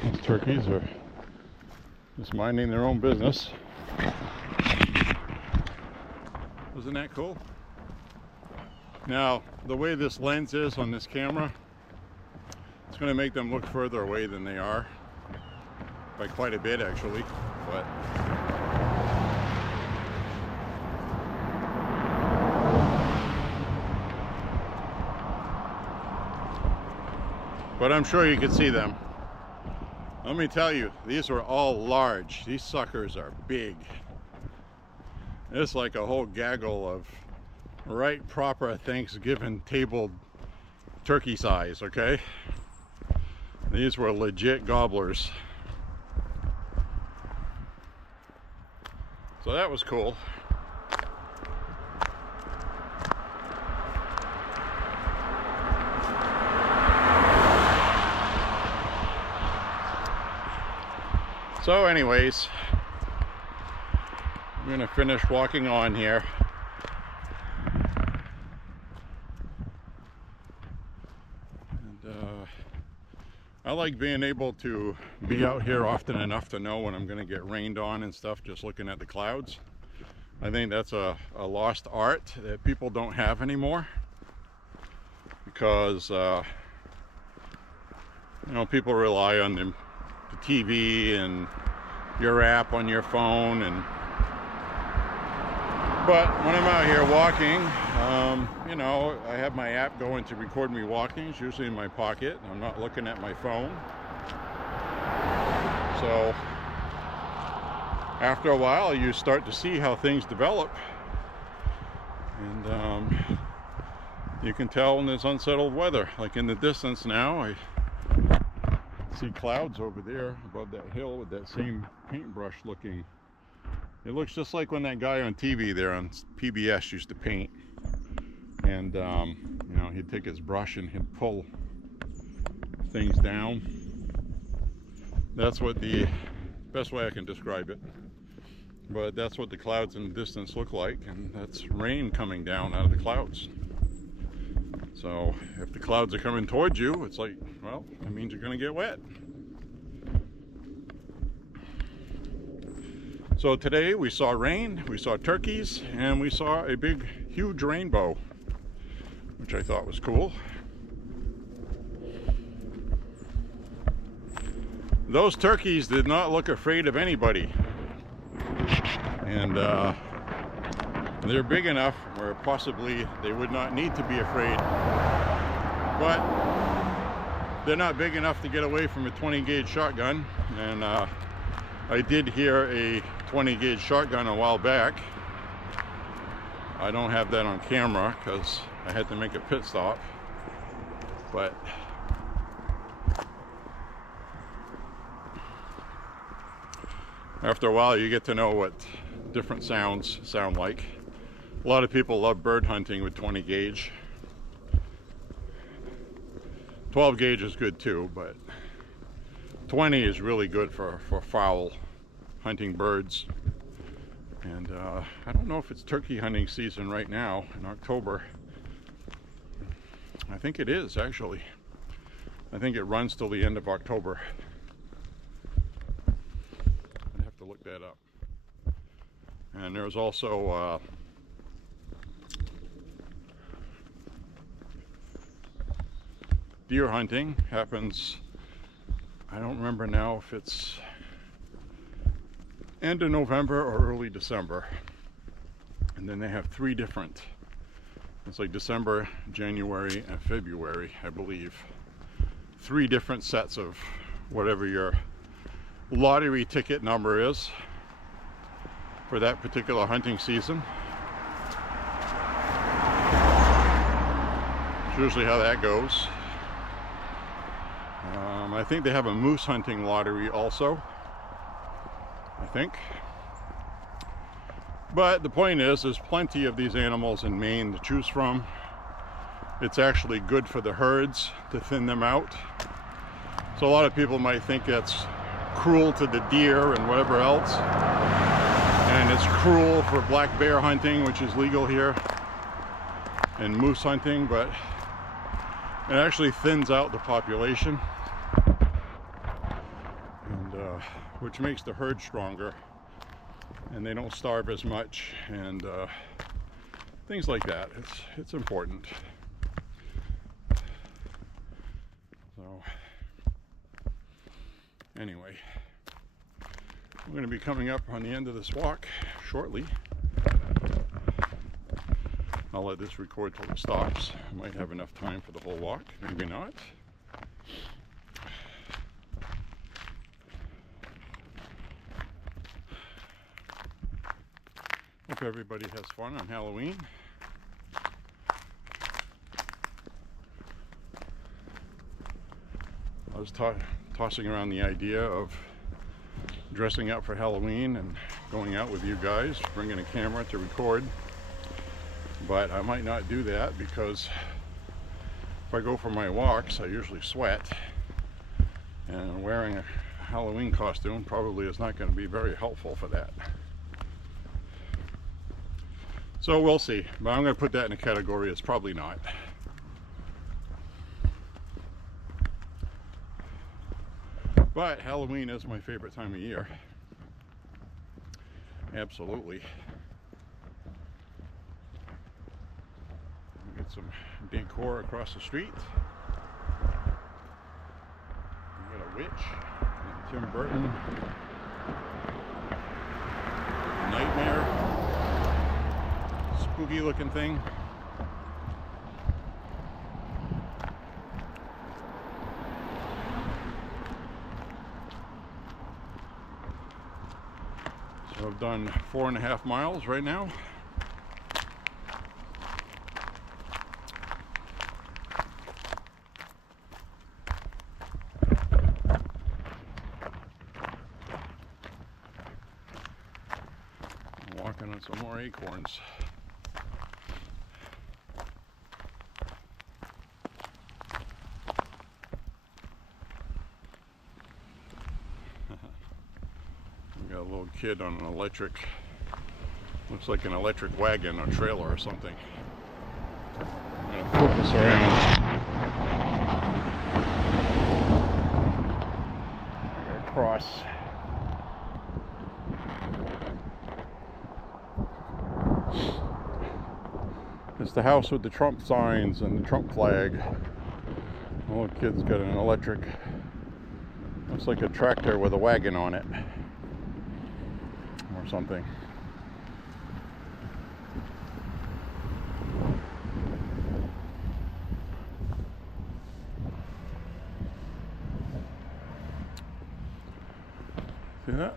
These turkeys are just minding their own business. Wasn't that cool? Now, the way this lens is on this camera, it's going to make them look further away than they are. By quite a bit, actually. But I'm sure you can see them. Let me tell you, these were all large. These suckers are big. It's like a whole gaggle of right proper Thanksgiving table turkey size, okay? These were legit gobblers. So that was cool. So anyways, I'm gonna finish walking on here. And I like being able to be out here often enough to know when I'm gonna get rained on and stuff, just looking at the clouds. I think that's a lost art that people don't have anymore, because you know, people rely on the TV and your app on your phone, but when I'm out here walking, you know, I have my app going to record me walking. It's usually in my pocket. I'm not looking at my phone. So after a while, you start to see how things develop, and you can tell when there's unsettled weather. Like in the distance now, I see clouds over there above that hill with that same paintbrush looking. It looks just like when that guy on TV there on PBS used to paint, and you know, he'd take his brush and he'd pull things down. That's what the best way I can describe it. But that's what the clouds in the distance look like, and that's rain coming down out of the clouds. So if the clouds are coming towards you, it's like, well, that means you're going to get wet. So today we saw rain, we saw turkeys, and we saw a big, huge rainbow, which I thought was cool. Those turkeys did not look afraid of anybody. And they're big enough where possibly they would not need to be afraid. But they're not big enough to get away from a 20 gauge shotgun. And I did hear a 20 gauge shotgun a while back. I don't have that on camera because I had to make a pit stop, but after a while you get to know what different sounds sound like. A lot of people love bird hunting with 20 gauge. 12 gauge is good too, but 20 is really good for fowl hunting birds. And I don't know if it's turkey hunting season right now in October. I think it is, actually. I think it runs till the end of October. I'd have to look that up. And there's also deer hunting happens. I don't remember now if it's end of November or early December. And then they have three different, it's like December, January, and February, I believe. Three different sets of whatever your lottery ticket number is for that particular hunting season. It's usually how that goes. I think they have a moose hunting lottery also, I think. But the point is, there's plenty of these animals in Maine to choose from. It's actually good for the herds to thin them out. So a lot of people might think that's cruel to the deer and whatever else. And it's cruel for black bear hunting, which is legal here, and moose hunting, but it actually thins out the population, and which makes the herd stronger, and they don't starve as much, and things like that. It's important. So anyway, we're going to be coming up on the end of this walk shortly. I'll let this record till it stops. I might have enough time for the whole walk, maybe not. Hope everybody has fun on Halloween. I was tossing around the idea of dressing up for Halloween and going out with you guys, bringing a camera to record. But I might not do that because if I go for my walks, I usually sweat, and wearing a Halloween costume probably is not going to be very helpful for that. So we'll see, but I'm going to put that in a category it's probably not. But Halloween is my favorite time of year. Absolutely. Get some decor across the street. We got a witch, and Tim Burton, nightmare, spooky looking thing. So I've done 4.5 miles right now. Walking on some more acorns. We got a little kid on an electric, looks like an electric wagon or trailer or something. I'm gonna focus around. I gotta cross. It's the house with the Trump signs and the Trump flag. The little kid's got an electric, looks like a tractor with a wagon on it or something. that?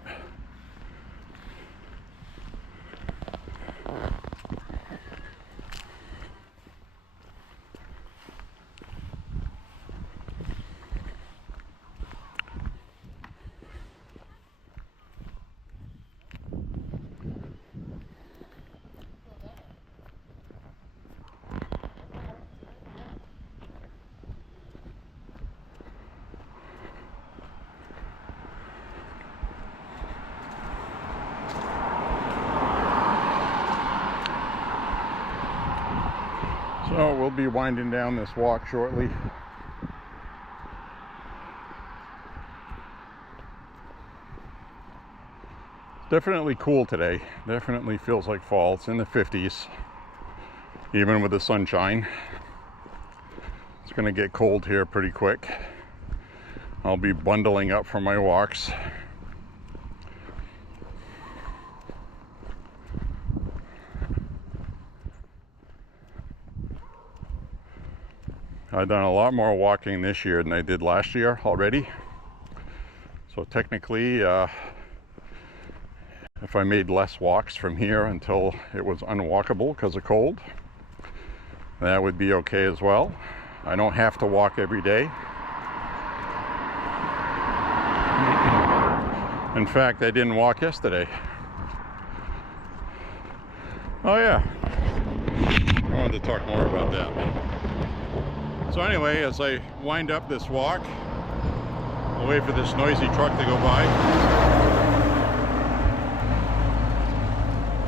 So we'll be winding down this walk shortly. Definitely cool today. Definitely feels like fall. It's in the 50s, even with the sunshine. It's gonna get cold here pretty quick. I'll be bundling up for my walks. I've done a lot more walking this year than I did last year already. So technically, if I made less walks from here until it was unwalkable because of cold, that would be okay as well. I don't have to walk every day. In fact, I didn't walk yesterday. Oh yeah, I wanted to talk more about that. So anyway, as I wind up this walk, I'll wait for this noisy truck to go by.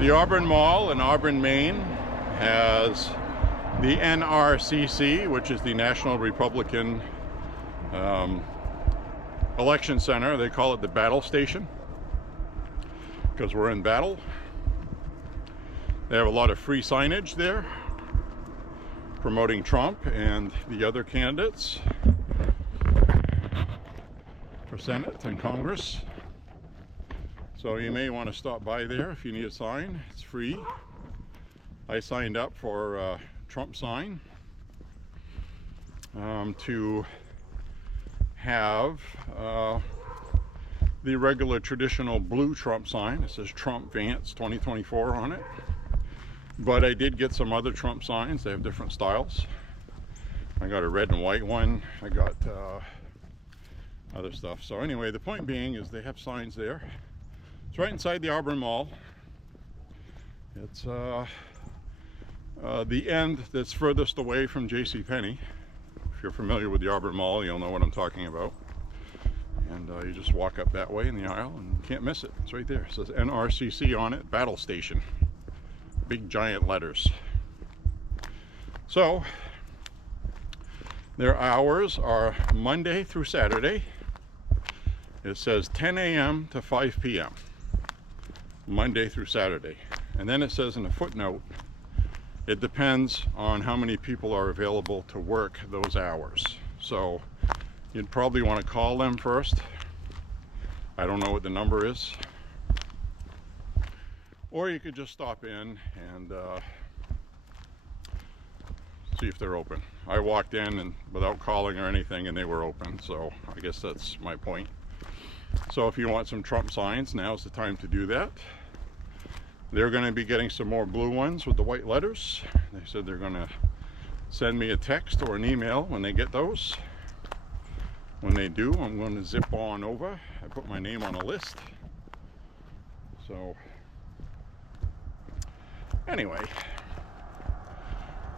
The Auburn Mall in Auburn, Maine has the NRCC, which is the National Republican Election Center. They call it the battle station because we're in battle. They have a lot of free signage there promoting Trump and the other candidates for Senate and Congress. So you may want to stop by there if you need a sign. It's free. I signed up for a Trump sign to have the regular traditional blue Trump sign. It says Trump Vance 2024 on it. But I did get some other Trump signs. They have different styles. I got a red and white one. I got other stuff. So anyway, the point being is they have signs there. It's right inside the Auburn Mall. It's the end that's furthest away from JCPenney. If you're familiar with the Auburn Mall, you'll know what I'm talking about. And you just walk up that way in the aisle and you can't miss it. It's right there. It says NRCC on it, Battle Station. Big giant letters. So their hours are Monday through Saturday. It says 10 a.m. to 5 p.m. Monday through Saturday. And then it says in a footnote, it depends on how many people are available to work those hours. So you'd probably want to call them first. I don't know what the number is. Or you could just stop in and see if they're open. I walked in and without calling or anything and they were open, so I guess that's my point. So if you want some Trump signs, now's the time to do that. They're going to be getting some more blue ones with the white letters. They said they're going to send me a text or an email when they get those. When they do, I'm going to zip on over. I put my name on a list. So anyway,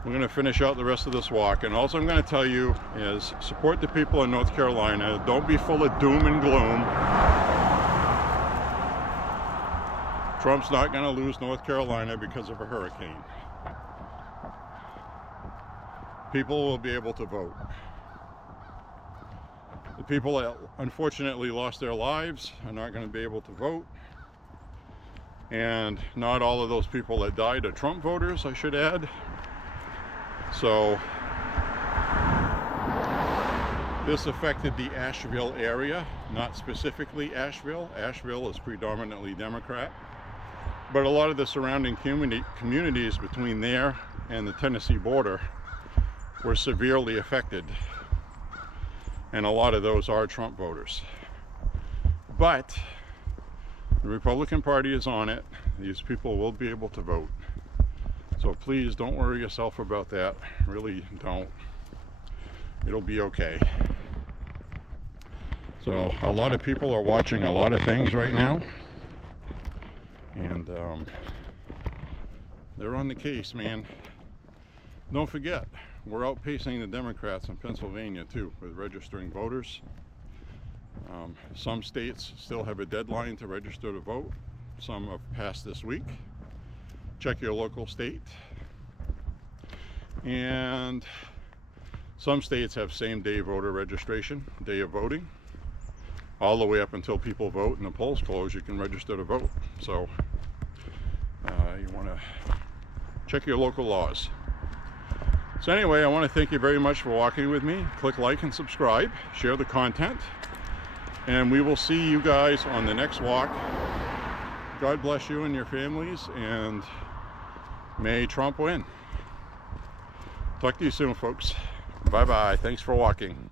we're going to finish out the rest of this walk, and also I'm going to tell you is support the people in North Carolina. Don't be full of doom and gloom. Trump's not going to lose North Carolina because of a hurricane. People will be able to vote. The people that unfortunately lost their lives are not going to be able to vote. And not all of those people that died are Trump voters, I should add. So this affected the Asheville area, not specifically Asheville. Asheville is predominantly Democrat. But a lot of the surrounding communities between there and the Tennessee border were severely affected. And a lot of those are Trump voters. But The Republican Party is on it. These people will be able to vote. So please don't worry yourself about that. Really don't. It'll be okay. So a lot of people are watching a lot of things right now. And they're on the case, man. Don't forget, we're outpacing the Democrats in Pennsylvania too with registering voters. Some states still have a deadline to register to vote. Some have passed this week. Check your local state. And some states have same-day voter registration, day of voting. All the way up until people vote and the polls close, you can register to vote. So you want to check your local laws. So anyway, I want to thank you very much for walking with me. Click like and subscribe. Share the content. And we will see you guys on the next walk. God bless you and your families, and may Trump win. Talk to you soon, folks. Bye-bye. Thanks for walking.